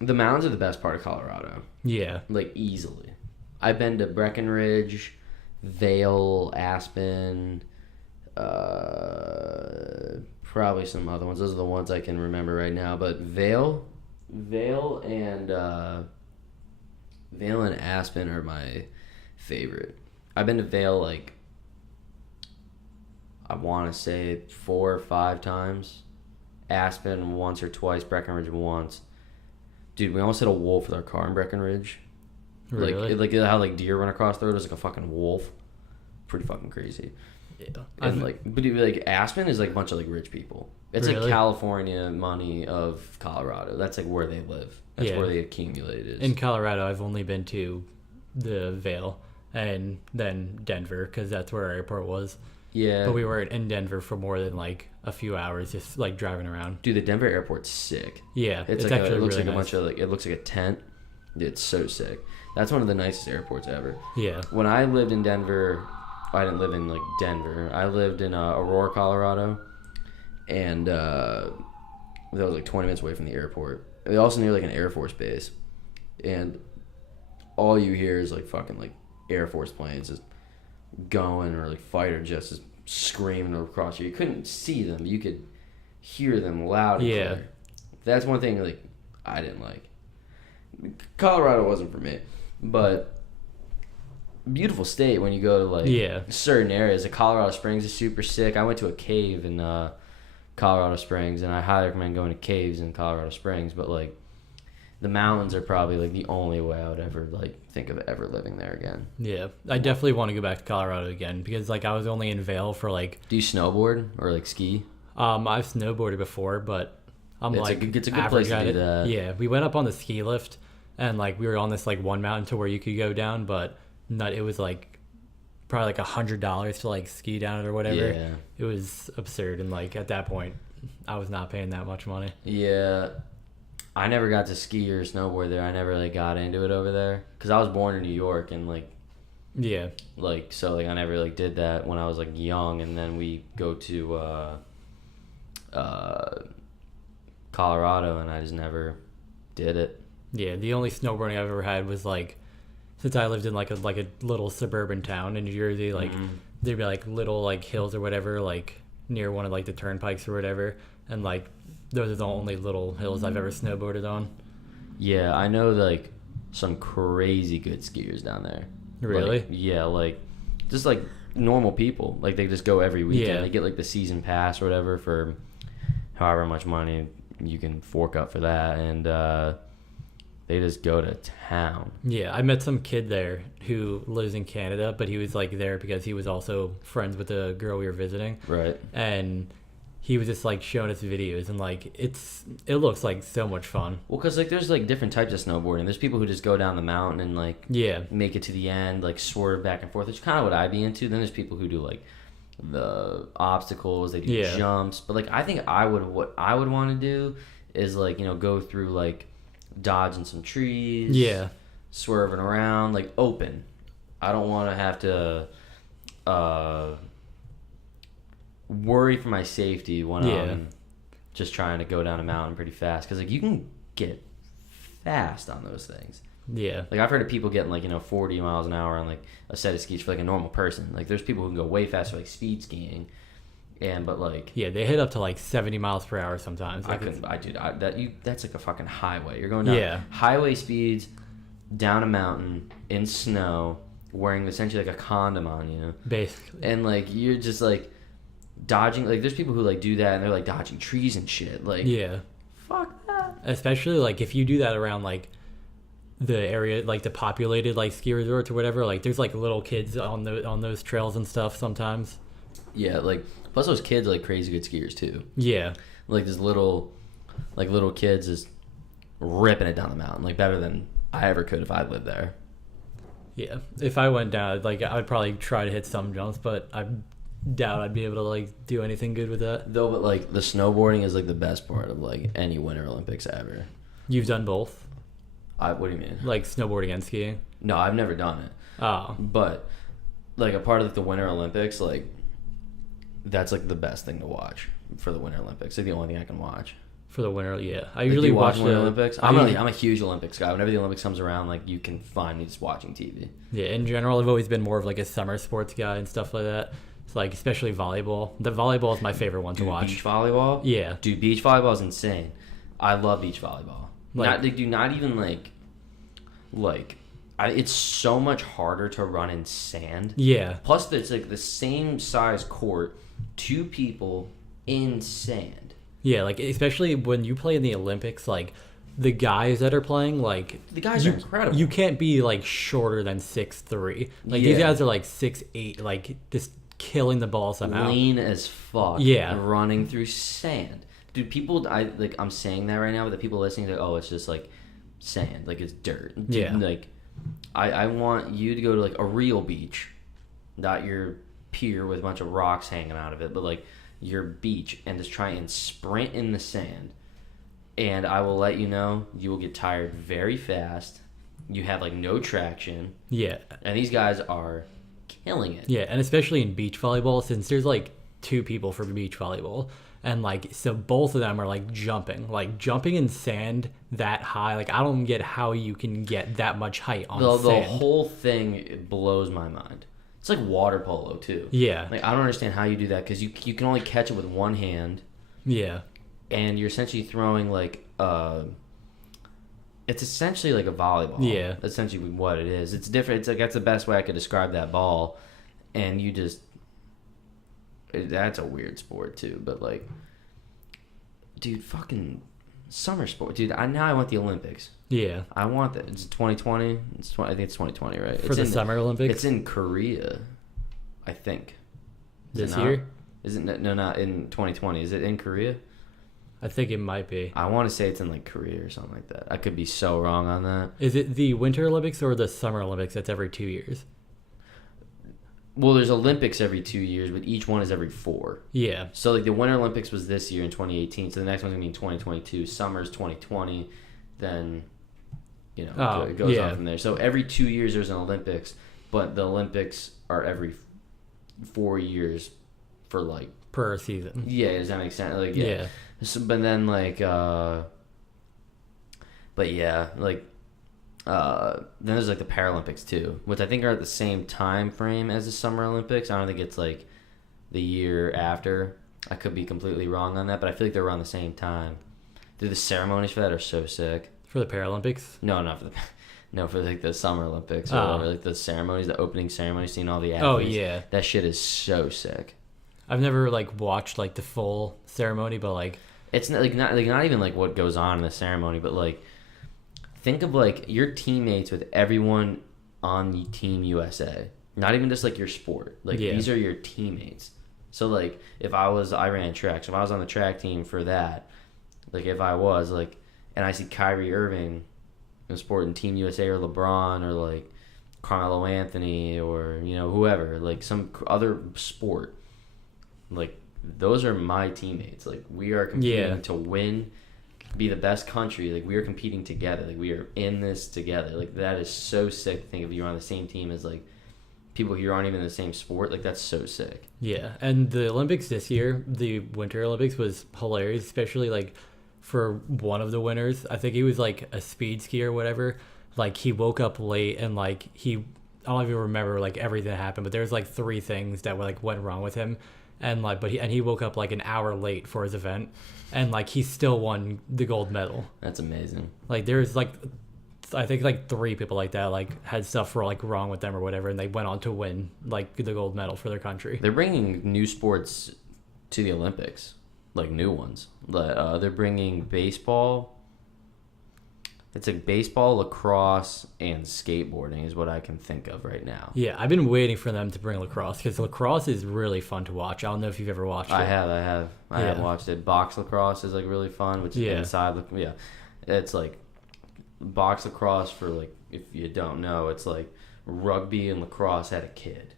the mountains are the best part of Colorado. Yeah, like easily. I've been to Breckenridge, Vail, Aspen, probably some other ones. Those are the ones I can remember right now. But Vail and Aspen are my favorite. I've been to Vail like I want to say 4 or 5 times. Aspen once or twice. Breckenridge once. Dude, we almost hit a wolf with our car in Breckenridge. Really? Like how like deer run across the road. It was like a fucking wolf. Pretty fucking crazy. Yeah. And but dude, like Aspen is like a bunch of like rich people. It's like California money of Colorado. That's like where they live. That's where they accumulated. In Colorado, I've only been to the Vail and then Denver because that's where our airport was. Yeah. But we weren't in Denver for more than like a few hours, just like driving around. Dude, the Denver airport's sick. Yeah, it's like actually it looks really like nice. a bunch of like it looks like a tent. It's so sick. That's one of the nicest airports ever. Yeah. When I lived in Denver, I didn't live in like Denver. I lived in Aurora, Colorado, and that was like 20 minutes away from the airport. It was also near like an Air Force base, and all you hear is like fucking like Air Force planes just going, or like fighter jets just screaming across you. You couldn't see them, but you could hear them loud and clear. That's one thing like I didn't like. Colorado wasn't for me, but beautiful state when you go to like certain areas. Like Colorado Springs is super sick. I went to a cave in Colorado Springs, and I highly recommend going to caves in Colorado Springs. But like the mountains are probably like the only way I would ever like think of ever living there again. Yeah, I definitely want to go back to Colorado again because like I was only in Vail for like. Do you snowboard or like ski? I've snowboarded before, but it's a good place to do that. Yeah, we went up on the ski lift, and like we were on this like one mountain to where you could go down, but it was like probably like $100 to like ski down it or whatever. Yeah. It was absurd, and like at that point, I was not paying that much money. Yeah, I never got to ski or snowboard there. I never like got into it over there because I was born in New York, and like so like I never like did that when I was like young, and then we go to Colorado, and I just never did it. Yeah, the only snowboarding I've ever had was like since I lived in like a little suburban town in New Jersey, like there'd be like little like hills or whatever like near one of like the turnpikes or whatever, and like those are the only little hills I've ever snowboarded on. Yeah, I know like some crazy good skiers down there. Really? Like, yeah, like just like normal people. Like they just go every weekend. Yeah. They get like the season pass or whatever for however much money you can fork up for that, and They just go to town. Yeah, I met some kid there who lives in Canada, but he was like there because he was also friends with the girl we were visiting. Right. And he was just like showing us videos, and like it looks like so much fun. Well, because like there's like different types of snowboarding. There's people who just go down the mountain and like make it to the end, like swerve back and forth, which is kind of what I'd be into. Then there's people who do like the obstacles, they do jumps. But like I think what I would want to do is like, you know, go through like dodging some trees, swerving around, like open. I don't want to have to worry for my safety when I'm just trying to go down a mountain pretty fast, because like you can get fast on those things. Like I've heard of people getting like, you know, 40 miles an hour on like a set of skis for like a normal person. Like there's people who can go way faster like speed skiing, but like they hit up to like 70 miles per hour sometimes. Like that's like a fucking highway. You're going down highway speeds down a mountain in snow, wearing essentially like a condom on you, basically, and like you're just like dodging. Like there's people who like do that and they're like dodging trees and shit. Like fuck that. Especially like if you do that around like the area, like the populated like ski resorts or whatever, like there's like little kids on those trails and stuff sometimes. Like plus those kids are like crazy good skiers too. Like this little kids is ripping it down the mountain like better than I ever could if I lived there. If I went down, like I'd probably try to hit some jumps, but I doubt I'd be able to like do anything good with that. Though, but like the snowboarding is like the best part of like any Winter Olympics ever. You've done both? What do you mean? Like snowboarding and skiing? No, I've never done it. Oh. But like a part of like the Winter Olympics, like that's like the best thing to watch for the Winter Olympics. Like the only thing I can watch. For the winter, I usually watch Winter Olympics. I'm a huge Olympics guy. Whenever the Olympics comes around, like you can find me just watching TV. In general, I've always been more of like a summer sports guy and stuff like that. It's like especially volleyball. The volleyball is my favorite one to watch. Beach volleyball? Yeah. Dude, beach volleyball is insane. I love beach volleyball. It's so much harder to run in sand. Plus, it's like the same size court, 2 people in sand. Like especially when you play in the Olympics, like the guys that are playing, like the guys are incredible. You can't be like shorter than 6'3". Like these guys are like 6'8", like just killing the ball somehow. Lean as fuck. Running through sand. Dude, I'm saying that right now, but the people listening to, it's just like sand, like it's dirt. Dude, like I want you to go to like a real beach, not your pier with a bunch of rocks hanging out of it, but like your beach, and just try and sprint in the sand. And I will let you know, you will get tired very fast. You have like no traction. And these guys are killing it. And especially in beach volleyball, since there's like 2 people for beach volleyball, and like so both of them are like jumping in sand that high. Like I don't get how you can get that much height on sand. The whole thing, it blows my mind. It's like water polo too. Like I don't understand how you do that, because you can only catch it with one hand. And you're essentially throwing like it's essentially like a volleyball. Essentially what it is. It's different. It's like that's the best way I could describe that ball. And that's a weird sport too. But like, dude, fucking summer sport, dude. Now I want the Olympics. I want that. It's 2020. I think it's 2020, right? For the Summer Olympics? It's in Korea, I think. This year? Is it? No, not in 2020. Is it in Korea? I think it might be. I want to say it's in like Korea or something like that. I could be so wrong on that. Is it the Winter Olympics or the Summer Olympics that's every 2 years? Well, there's Olympics every 2 years, but each one is every 4. So like the Winter Olympics was this year in 2018, so the next one's going to be in 2022. Summer's 2020, then... it goes on from there. So every 2 years there's an Olympics, but the Olympics are every 4 years for like per season. Does that make sense? Like So, but then like then there's like the Paralympics too, which I think are at the same time frame as the Summer Olympics. I don't think it's like the year after. I could be completely wrong on that, but I feel like they're around the same time. Dude, the ceremonies for that are so sick. For the Paralympics? No, not for for like the Summer Olympics or whatever. Like the ceremonies, the opening ceremony, seeing all the athletes. That shit is so sick. I've never like watched like the full ceremony, but like it's not even like what goes on in the ceremony, but like think of like your teammates with everyone on the Team USA. Not even just like your sport. Like these are your teammates. So like if I ran track, so if I was on the track team for that, like if I was like, and I see Kyrie Irving in sport in Team USA or LeBron or like Carmelo Anthony or whoever, like some other sport, like those are my teammates. Like we are competing to win, be the best country. Like we are competing together. Like we are in this together. Like that is so sick to think of you on the same team as like people who aren't even in the same sport. Like that's so sick. Yeah, and the Olympics this year, the Winter Olympics, was hilarious, especially like for one of the winners. I think he was like a speed skier or whatever. Like he woke up late and like I don't even remember like everything that happened, but there was like 3 things that were like went wrong with him, and like he woke up like an hour late for his event, and like he still won the gold medal. That's amazing. Like there's like I think like 3 people like that like had stuff like wrong with them or whatever, and they went on to win like the gold medal for their country. They're bringing new sports to the Olympics, like new ones. They're bringing baseball. It's like baseball, lacrosse, and skateboarding is what I can think of right now. Yeah, I've been waiting for them to bring lacrosse because lacrosse is really fun to watch. I don't know if you've ever watched it. I have watched it. Box lacrosse is like really fun, which is inside. It's like box lacrosse for like, if you don't know, it's like rugby and lacrosse had a kid.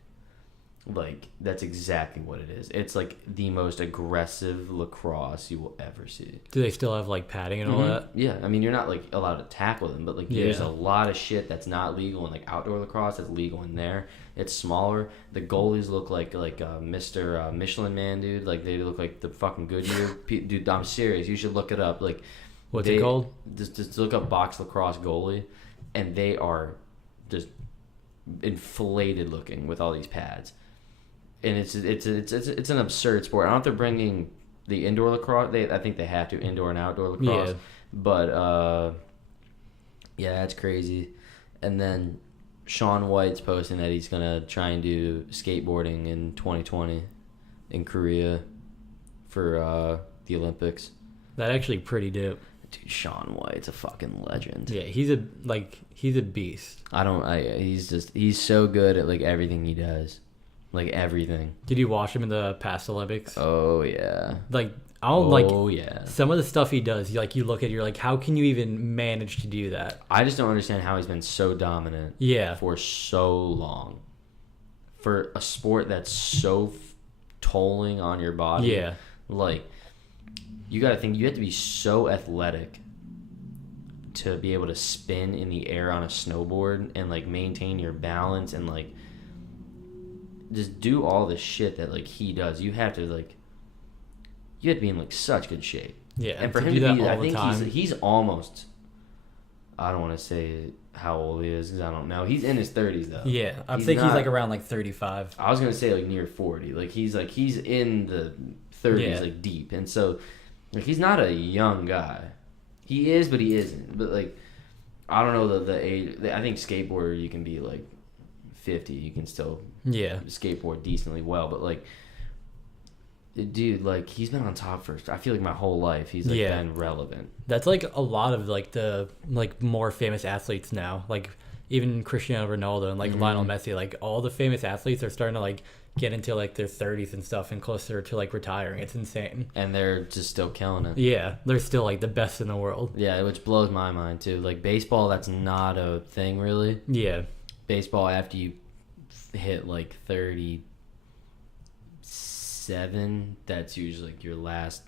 Like that's exactly what it is. It's like the most aggressive lacrosse you will ever see. Do they still have like padding and all that? Yeah, I mean you're not like allowed to tackle them, but like there's a lot of shit that's not legal in like outdoor lacrosse that's legal in there. It's smaller. The goalies look like Mr. Michelin Man, dude. Like they look like the fucking Goodyear dude. I'm serious. You should look it up. Like what's it called? Just look up box lacrosse goalie, and they are just inflated looking with all these pads. And it's an absurd sport. I don't know if they're bringing the indoor lacrosse. I think they have to indoor and outdoor lacrosse. Yeah. But that's crazy. And then Shaun White's posting that he's gonna try and do skateboarding in 2020 in Korea for the Olympics. That's actually pretty dope. Dude, Shaun White's a fucking legend. Yeah, he's a beast. He's so good at like everything he does. Like everything. Did you watch him in the past Olympics? Oh yeah. Like some of the stuff he does. You look at it, you're like, how can you even manage to do that? I just don't understand how he's been so dominant. Yeah. For so long, for a sport that's so tolling on your body. Yeah. Like, you got to think you have to be so athletic to be able to spin in the air on a snowboard and like maintain your balance and like just do all the shit that like he does. You have to be in like such good shape. Yeah, and for him to be, I think he's almost. I don't want to say how old he is because I don't know. He's in his 30s though. Yeah, I think he's like around like 35. I was gonna say like near 40. Like he's in the 30s like deep, and so like he's not a young guy. He is, but he isn't. But like I don't know the age. I think skateboarder you can be like 50. You can still skateboard decently well, but like dude, like he's been on top for I feel like my whole life. He's like been relevant. That's like a lot of like the like more famous athletes now, like even Cristiano Ronaldo and like Lionel Messi. Like all the famous athletes are starting to like get into like their 30s and stuff and closer to like retiring. It's insane, and they're just still killing it. Yeah, they're still like the best in the world. Yeah, which blows my mind too. Like baseball, that's not a thing really. Yeah, baseball after you hit like 37, that's usually like your last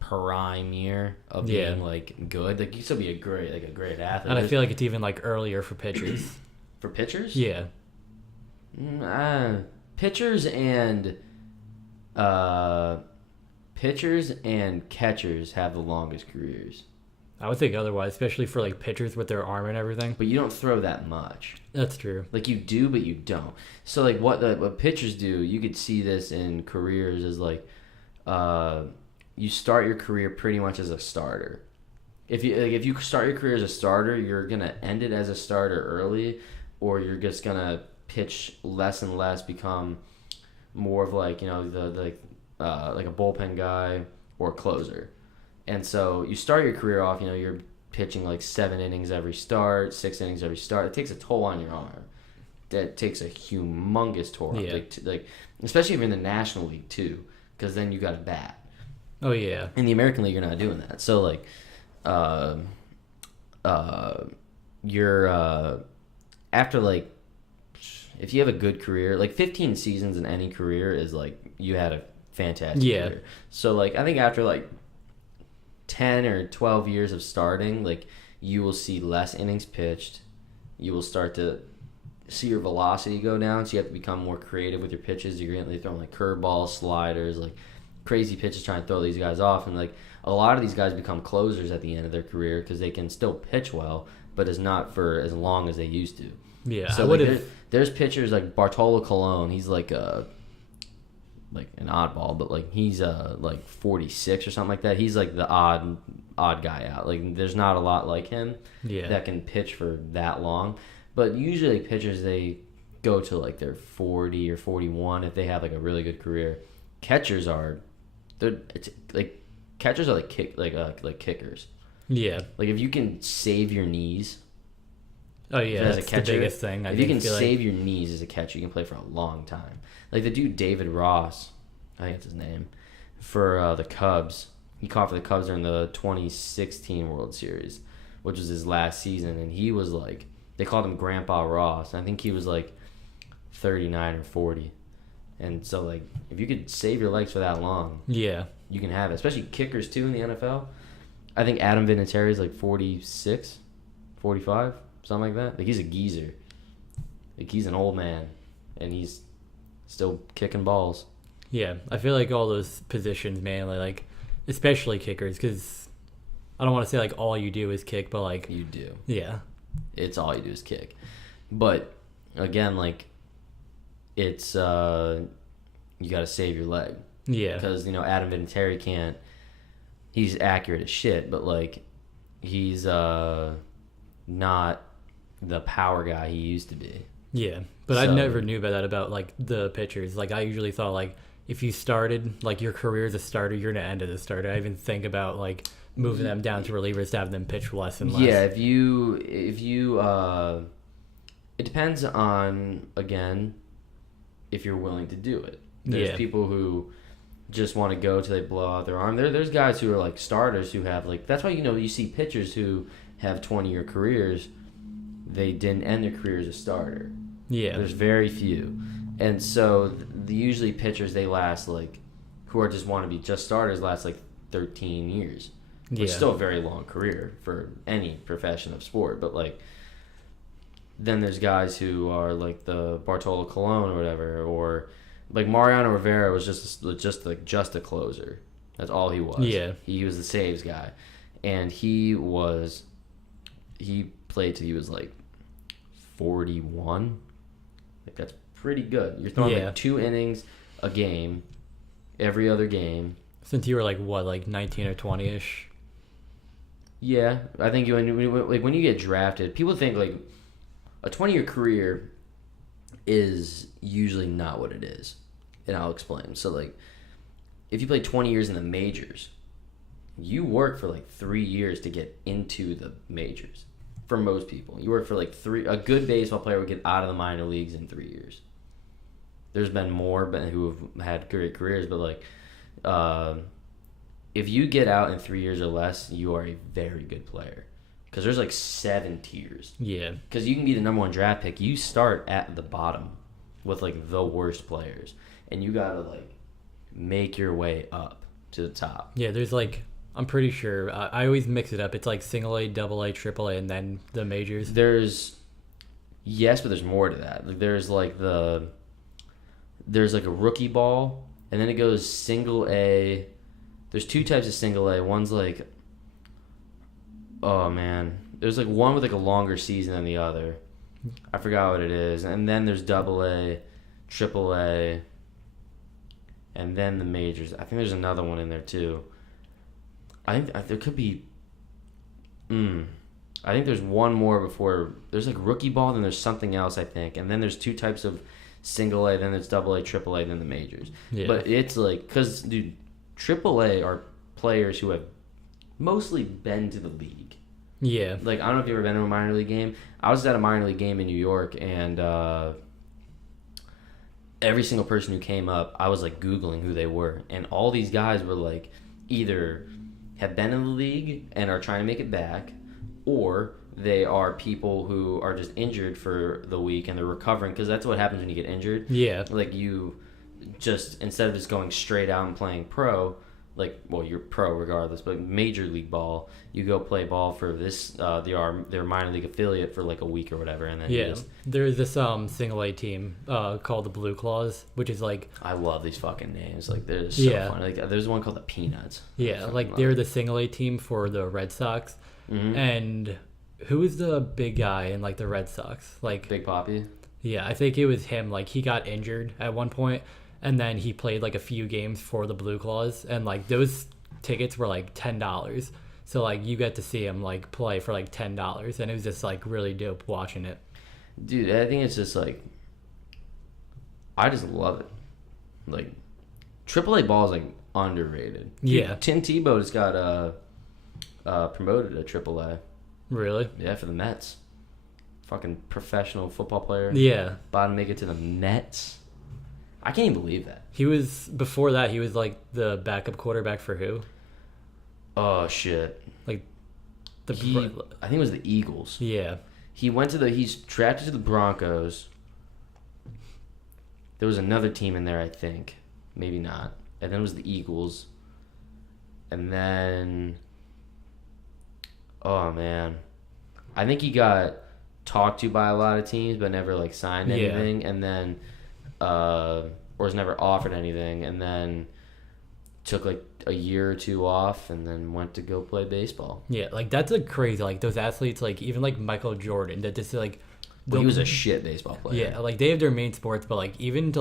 prime year of being like good. Like you still be a great athlete. And I feel like it's even like earlier for pitchers. For pitchers? Yeah. Pitchers and catchers have the longest careers. I would think otherwise, especially for like pitchers with their arm and everything. But you don't throw that much. That's true. Like you do, but you don't. So like what pitchers do, you could see this in careers is like, you start your career pretty much as a starter. If you start your career as a starter, you're gonna end it as a starter early, or you're just gonna pitch less and less, become more of like like a bullpen guy or closer. And so you start your career off, you're pitching like 7 innings every start, 6 innings every start. It takes a toll on your arm. That takes a humongous toll. Yeah. Like especially if you're in the National League too, because then you got to bat. Oh yeah. In the American League, you're not doing that. So like, you're after like, if you have a good career, like 15 seasons in any career is like you had a fantastic career. So like I think after like 10 or 12 years of starting, like you will see less innings pitched. You will start to see your velocity go down, so you have to become more creative with your pitches. You're going to throw like curveballs, sliders, like crazy pitches trying to throw these guys off. And like a lot of these guys become closers at the end of their career because they can still pitch well, but it's not for as long as they used to. Yeah. So like, there's pitchers like Bartolo Colon. He's like an oddball, but like he's like 46 or something like that. He's like the odd guy out. Like there's not a lot like him that can pitch for that long. But usually like, pitchers, they go to like their 40 or 41 if they have like a really good career. Catchers are like kickers. Yeah. Like if you can save your knees. Oh yeah, as that's a catcher, the biggest thing. If you can save your knees as a catcher, you can play for a long time. Like the dude David Ross, I think that's his name, for the Cubs. He caught for the Cubs during the 2016 World Series, which was his last season, and he was like, they called him Grandpa Ross. I think he was like 39 or 40. And so like if you could save your legs for that long, yeah, you can have it. Especially kickers too in the NFL. I think Adam Vinatieri is like 46, 45. Something like that. Like he's a geezer. Like he's an old man, and he's still kicking balls. Yeah, I feel like all those positions, mainly like, especially kickers, because I don't want to say like all you do is kick, but like You do. Yeah. It's all you do is kick. But again, like it's you got to save your leg. Yeah. Because Adam Vinatieri can't. He's accurate as shit, but like he's not the power guy he used to be. Yeah, but I never knew about that about like the pitchers. Like I usually thought like if you started like your career as a starter, you're gonna end as a starter. I even think about like moving them down to relievers to have them pitch less and less. Yeah, if you it depends on, again, if you're willing to do it. There's people who just want to go till they blow out their arm. There's guys who are like starters who have like, that's why you see pitchers who have 20-year careers, they didn't end their career as a starter. Yeah. There's very few. And so usually pitchers, they last like, who are just want to be just starters, last like 13 years. Which is still a very long career for any profession of sport. But like, then there's guys who are like the Bartolo Colon or whatever, or like Mariano Rivera was just a closer. That's all he was. Yeah. He was the saves guy. And he played till he was like 41. Like that's pretty good. You're throwing like 2 innings a game, every other game. Since you were like what, like 19 or 20-ish? Yeah, I think when you get drafted, people think like a 20-year career is usually not what it is, and I'll explain. So like, if you play 20 years in the majors, you work for like 3 years to get into the majors. For most people, you work for like 3. A good baseball player would get out of the minor leagues in 3 years. There's been more who have had great careers, but like, if you get out in 3 years or less, you are a very good player. Because there's like 7 tiers. Yeah. Because you can be the number 1 draft pick. You start at the bottom with like the worst players, and you gotta like make your way up to the top. Yeah, there's like, I'm pretty sure, I always mix it up. It's like single A, double A, triple A, and then the majors. Yes, but there's more to that. Like there's like a rookie ball, and then it goes single A. There's 2 types of single A. One's like, oh man, there's like one with like a longer season than the other. I forgot what it is. And then there's double A, triple A, and then the majors. I think there's another one in there too. I think there could be. I think there's one more before. There's like rookie ball, then there's something else, I think, and then there's 2 types of single A, then there's double A, triple A, then the majors. Yeah. But it's like, because dude, triple A are players who have mostly been to the league. Yeah. Like, I don't know if you've ever been to a minor league game. I was at a minor league game in New York, and every single person who came up, I was like Googling who they were, and all these guys were like either have been in the league and are trying to make it back, or they are people who are just injured for the week and they're recovering, because that's what happens when you get injured. Yeah. Like, you just, instead of just going straight out and playing pro, like, well, you're pro regardless, but major league ball, you go play ball for this their minor league affiliate for like a week or whatever, and then Yeah, there's this single A team called the Blue Claws, which is like, I love these fucking names. Like, they're so funny. Like, there's one called the Peanuts. Yeah, like they're the single A team for the Red Sox. And who is the big guy in like the Red Sox? Like Big Papi. Yeah, I think it was him. Like, he got injured at one point, and then he played like a few games for the Blue Claws, and like those tickets were like $10. So like you get to see him like play for like $10, and it was just like really dope watching it. Dude, I think it's just like, I just love it. Like, AAA ball is like underrated. Yeah. Tim Tebow just got promoted to AAA. Really? Yeah, for the Mets. Fucking professional football player. Yeah. About to make it to the Mets. I can't even believe that. Before that, he was like the backup quarterback for who? Oh, shit. Like, I think it was the Eagles. Yeah. He's drafted to the Broncos. There was another team in there, I think. Maybe not. And then it was the Eagles. And then, oh man, I think he got talked to by a lot of teams, but never like signed anything. And then, or was never offered anything. And then took like a year or two off, and then went to go play baseball. Yeah, like that's like crazy. Like those athletes, like even like Michael Jordan, that just like. Well, he was a shit baseball player. Yeah, like they have their main sports, but like even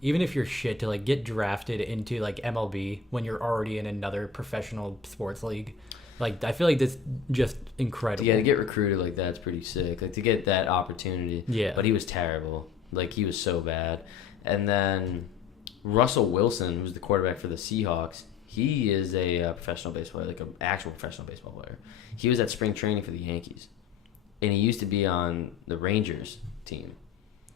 if you're shit, to like get drafted into like MLB when you're already in another professional sports league, like I feel like that's just incredible. Yeah, to get recruited like that's pretty sick. Like to get that opportunity. Yeah. But he was terrible. Like he was so bad. And then Russell Wilson, who's the quarterback for the Seahawks, he is a professional baseball player, like an actual professional baseball player. He was at spring training for the Yankees. And he used to be on the Rangers team.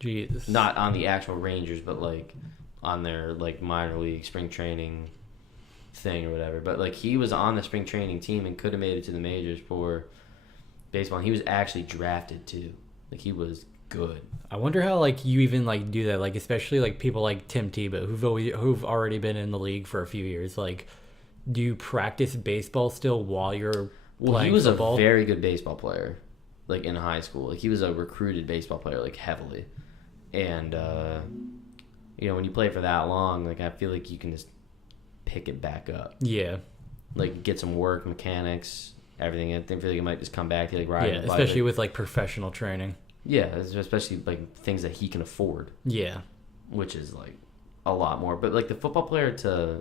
Jesus. Not on the actual Rangers, but like on their like minor league spring training thing or whatever. But like he was on the spring training team and could have made it to the majors for baseball. And he was actually drafted too. Like he was good. I wonder how like you even like do that. Like especially like people like Tim Tebow who've already been in the league for a few years. Like, do you practice baseball still while you're playing he was football? A very good baseball player. Like in high school, like he was a recruited baseball player, like heavily, and you know when you play for that long, like I feel like you can just pick it back up. Yeah, like get some work, mechanics, everything. I feel like it might just come back to like riding. Yeah, especially with like professional training. Yeah, especially like things that he can afford. Yeah, which is like a lot more. But like the football player to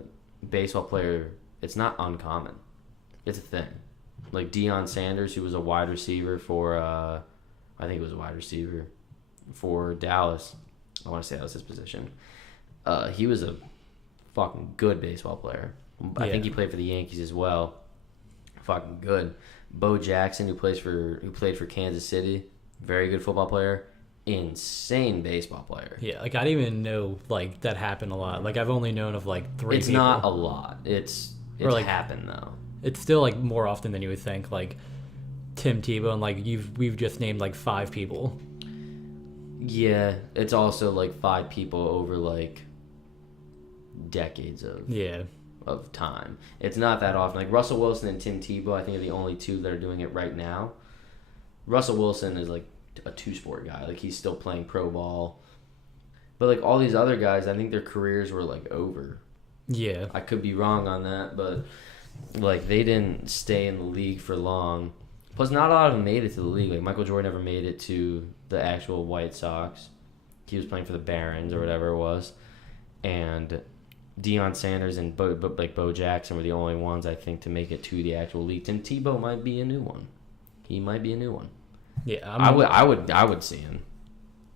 baseball player, it's not uncommon. It's a thing. Like Deion Sanders, who was a wide receiver for, I think it was a wide receiver for Dallas. I want to say that was his position. He was a fucking good baseball player. I think he played for the Yankees as well. Fucking good. Bo Jackson, who played for Kansas City, very good football player. Insane baseball player. Yeah, like I didn't even know like that happened a lot. Like I've only known of like 3 It's people. not a lot. It's like, happened though. It's still like more often than you would think. Like Tim Tebow and like we've just named like 5 people. Yeah, it's also like 5 people over like decades of time. It's not that often. Like Russell Wilson and Tim Tebow, I think are the only 2 that are doing it right now. Russell Wilson is like a 2-sport guy. Like he's still playing pro ball. But like all these other guys, I think their careers were like over. Yeah. I could be wrong on that, but like they didn't stay in the league for long. Plus not a lot of them made it to the league. Like Michael Jordan never made it to the actual White Sox. He was playing for the Barons or whatever it was. And Deion Sanders and Bo Jackson were the only ones I think to make it to the actual league. Tim Tebow might be a new one. He might be a new one. Yeah, I would see him.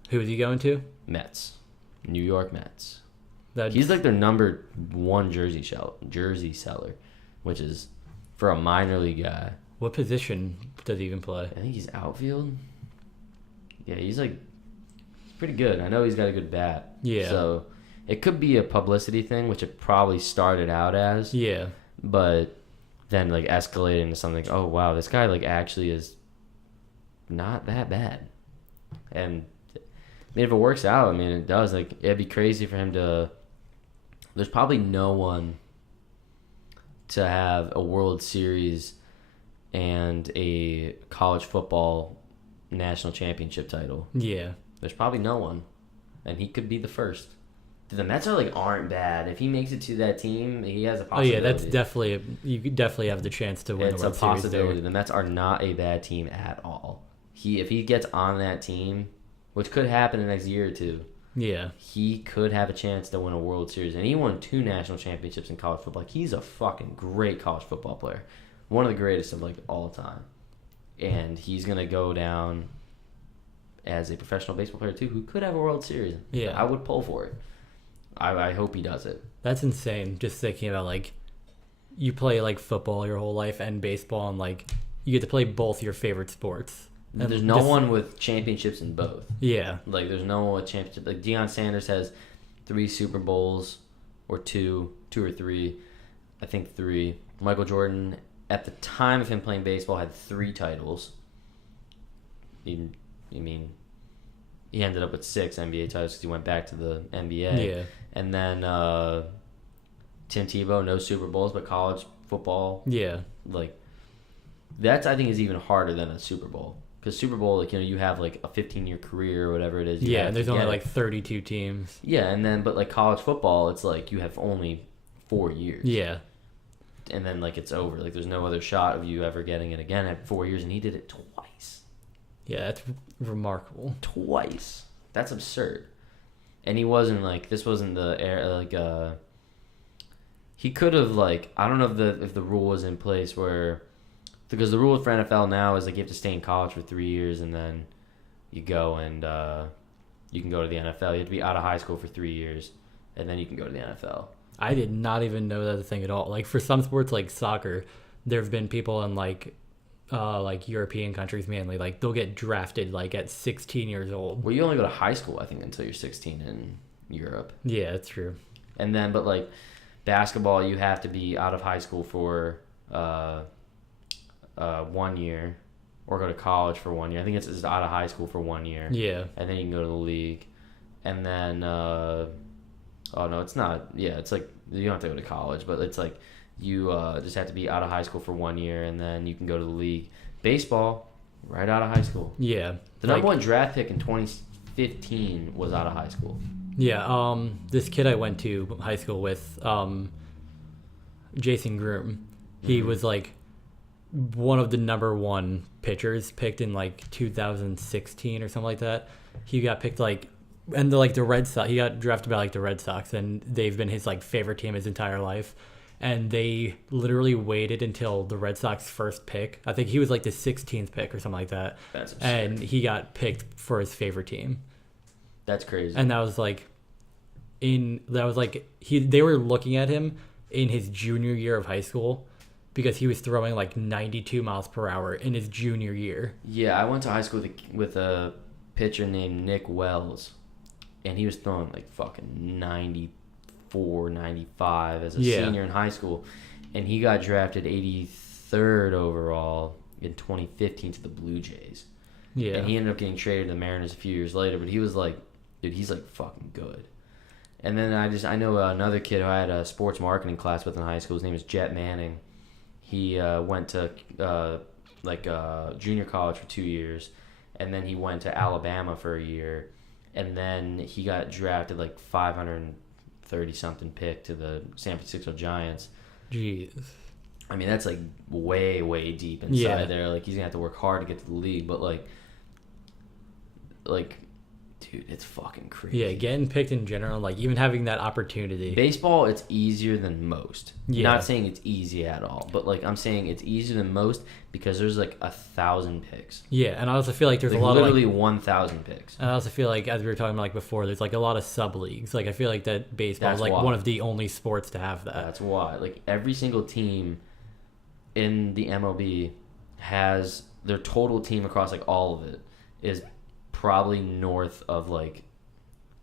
Who is he going to? Mets. New York Mets. That's... He's like their #1 jersey seller, which is for a minor league guy. What position does he even play? I think he's outfield. Yeah, he's like pretty good. I know he's got a good bat. Yeah. So it could be a publicity thing, which it probably started out as. Yeah. But then like escalated into something. Oh wow, this guy like actually is not that bad. And I mean, if it works out, I mean, it does. Like it'd be crazy for him to. There's probably no one to have a World Series and a college football national championship title. Yeah. There's probably no one, and he could be the first. The Mets aren't bad. If he makes it to that team, he has a possibility. Oh yeah, that's definitely you could definitely have the chance to win it's the World a Series possibility. there. The Mets are not a bad team at all. If he gets on that team, which could happen in the next year or two, Yeah. he could have a chance to win a World Series. And he won 2 national championships in college football. Like, he's a fucking great college football player, one of the greatest of like all time. And he's gonna go down as a professional baseball player too, who could have a World Series. Yeah. I would pull for it. I hope he does it. That's insane. Just thinking about like, you play like football your whole life and baseball, and like you get to play both your favorite sports. And There's no one with championships in both. Yeah. Like, there's no one with championship. Like, Deion Sanders has 3 Super Bowls, or 2 or 3. I think 3. Michael Jordan, at the time of him playing baseball, had 3 titles. He ended up with 6 NBA titles because he went back to the NBA. Yeah. And then Tim Tebow, no Super Bowls, but college football. Yeah. Like, that's, I think, is even harder than a Super Bowl. Because Super Bowl, like, you have like a 15-year career or whatever it is. Yeah, and there's only like 32 teams. Yeah, and then, but like college football, it's like you have only 4 years. Yeah. And then, like, it's over. Like, there's no other shot of you ever getting it again at 4 years, and he did it twice. Yeah, that's remarkable. Twice. That's absurd. And he wasn't like, this wasn't the era, like, he could have, like, I don't know if the rule was in place where, because the rule for NFL now is like you have to stay in college for 3 years and then you go and you can go to the NFL. You have to be out of high school for 3 years and then you can go to the NFL. I did not even know that a thing at all. Like for some sports like soccer, there have been people in like European countries mainly, like they'll get drafted like at 16 years old. Well, you only go to high school, I think, until you're 16 in Europe. Yeah, that's true. And then, but like basketball, you have to be out of high school for 1 year, or go to college for 1 year. I think it's out of high school for 1 year. Yeah. And then you can go to the league. And then, oh no, it's not. Yeah, it's like, you don't have to go to college, but it's like you just have to be out of high school for 1 year, and then you can go to the league. Baseball, right out of high school. Yeah. The number 1 draft pick in 2015 was out of high school. Yeah. This kid I went to high school with, Jason Groom, he was like one of the number 1 pitchers picked in like 2016 or something like that. He got picked like, and the Red Sox, he got drafted by like the Red Sox, and they've been his like favorite team his entire life. And they literally waited until the Red Sox first pick. I think he was like the 16th pick or something like that. That's absurd. And he got picked for his favorite team. That's crazy. And that was like they were looking at him in his junior year of high school, because he was throwing like 92 miles per hour in his junior year. Yeah, I went to high school with a pitcher named Nick Wells, and he was throwing like fucking 94, 95 as a senior in high school, and he got drafted 83rd overall in 2015 to the Blue Jays. Yeah. And he ended up getting traded to the Mariners a few years later, but he was like, dude, he's like fucking good. And then I know another kid who I had a sports marketing class with in high school. His name is Jet Manning. He went to junior college for 2 years, and then he went to Alabama for a year, and then he got drafted like 530 something pick to the San Francisco Giants. Jeez. I mean, that's like way deep inside there. Like, he's gonna have to work hard to get to the league, but like dude, it's fucking crazy. Yeah, getting picked in general, like even having that opportunity. Baseball, it's easier than most. Yeah. Not saying it's easy at all, but like I'm saying it's easier than most because there's like 1,000 picks. Yeah, and I also feel like there's like a lot literally of like 1,000 picks. And I also feel like, as we were talking about like before, there's like a lot of sub leagues. Like I feel like that baseball is like one of the only sports to have that. That's why. Like every single team in the MLB has their total team across like all of it is probably north of like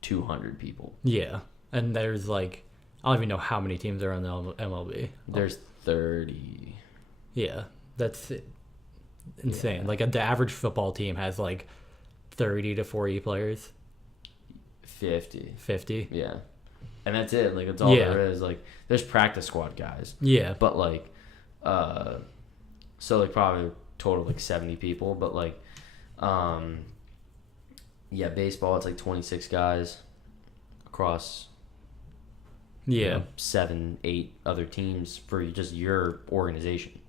200 people. Yeah, and there's like I don't even know how many teams are on the MLB. There's 30. Yeah, that's insane. Yeah. Like the average football team has like 30 to 40 players. 50. Yeah. And that's it. Like, that's all there is. Like, there's practice squad guys. Yeah. But, like, so, like, probably a total of, like, 70 people. But, like, yeah, baseball, it's, like, 26 guys across, 7, 8 other teams for just your organization.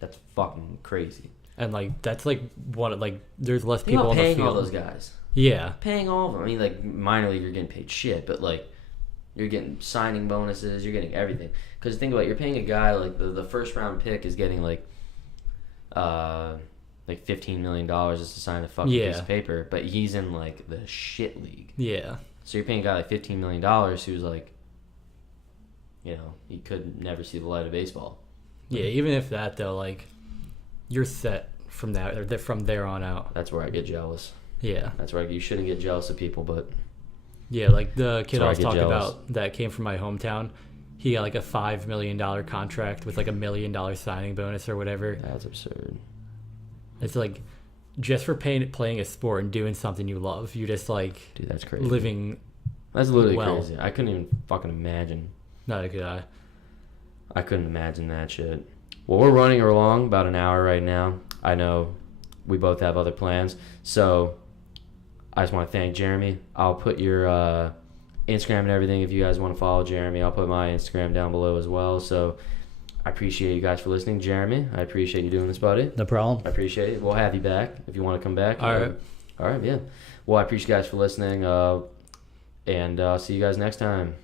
That's fucking crazy. And, like, that's, like, there's less people on the field. Paying all those guys. Yeah. Paying all of them. I mean, like, minor league, you're getting paid shit, but, like, you're getting signing bonuses, you're getting everything. Because think about it, you're paying a guy, like, the first round pick is getting, like $15 million just to sign a fucking piece of paper, but he's in, like, the shit league. Yeah. So you're paying a guy, like, $15 million who's, like, you know, he could never see the light of baseball. Yeah, even if that, though, like, you're set from that, or from there on out. That's where I get jealous. Yeah. That's where you shouldn't get jealous of people, but... Yeah, like the kid I was talking about that came from my hometown, he got like a $5 million contract with like $1 million signing bonus or whatever. That's absurd. It's like just for playing a sport and doing something you love, you just like... Dude, that's crazy. Living That's literally crazy. I couldn't even fucking imagine. Neither could I. I couldn't imagine that shit. Well, we're running along about an hour right now. I know we both have other plans, so... I just want to thank Jeremy. I'll put your Instagram and everything if you guys want to follow Jeremy. I'll put my Instagram down below as well. So I appreciate you guys for listening. Jeremy, I appreciate you doing this, buddy. No problem. I appreciate it. We'll have you back if you want to come back. All right. All right, yeah. Well, I appreciate you guys for listening, and I'll see you guys next time.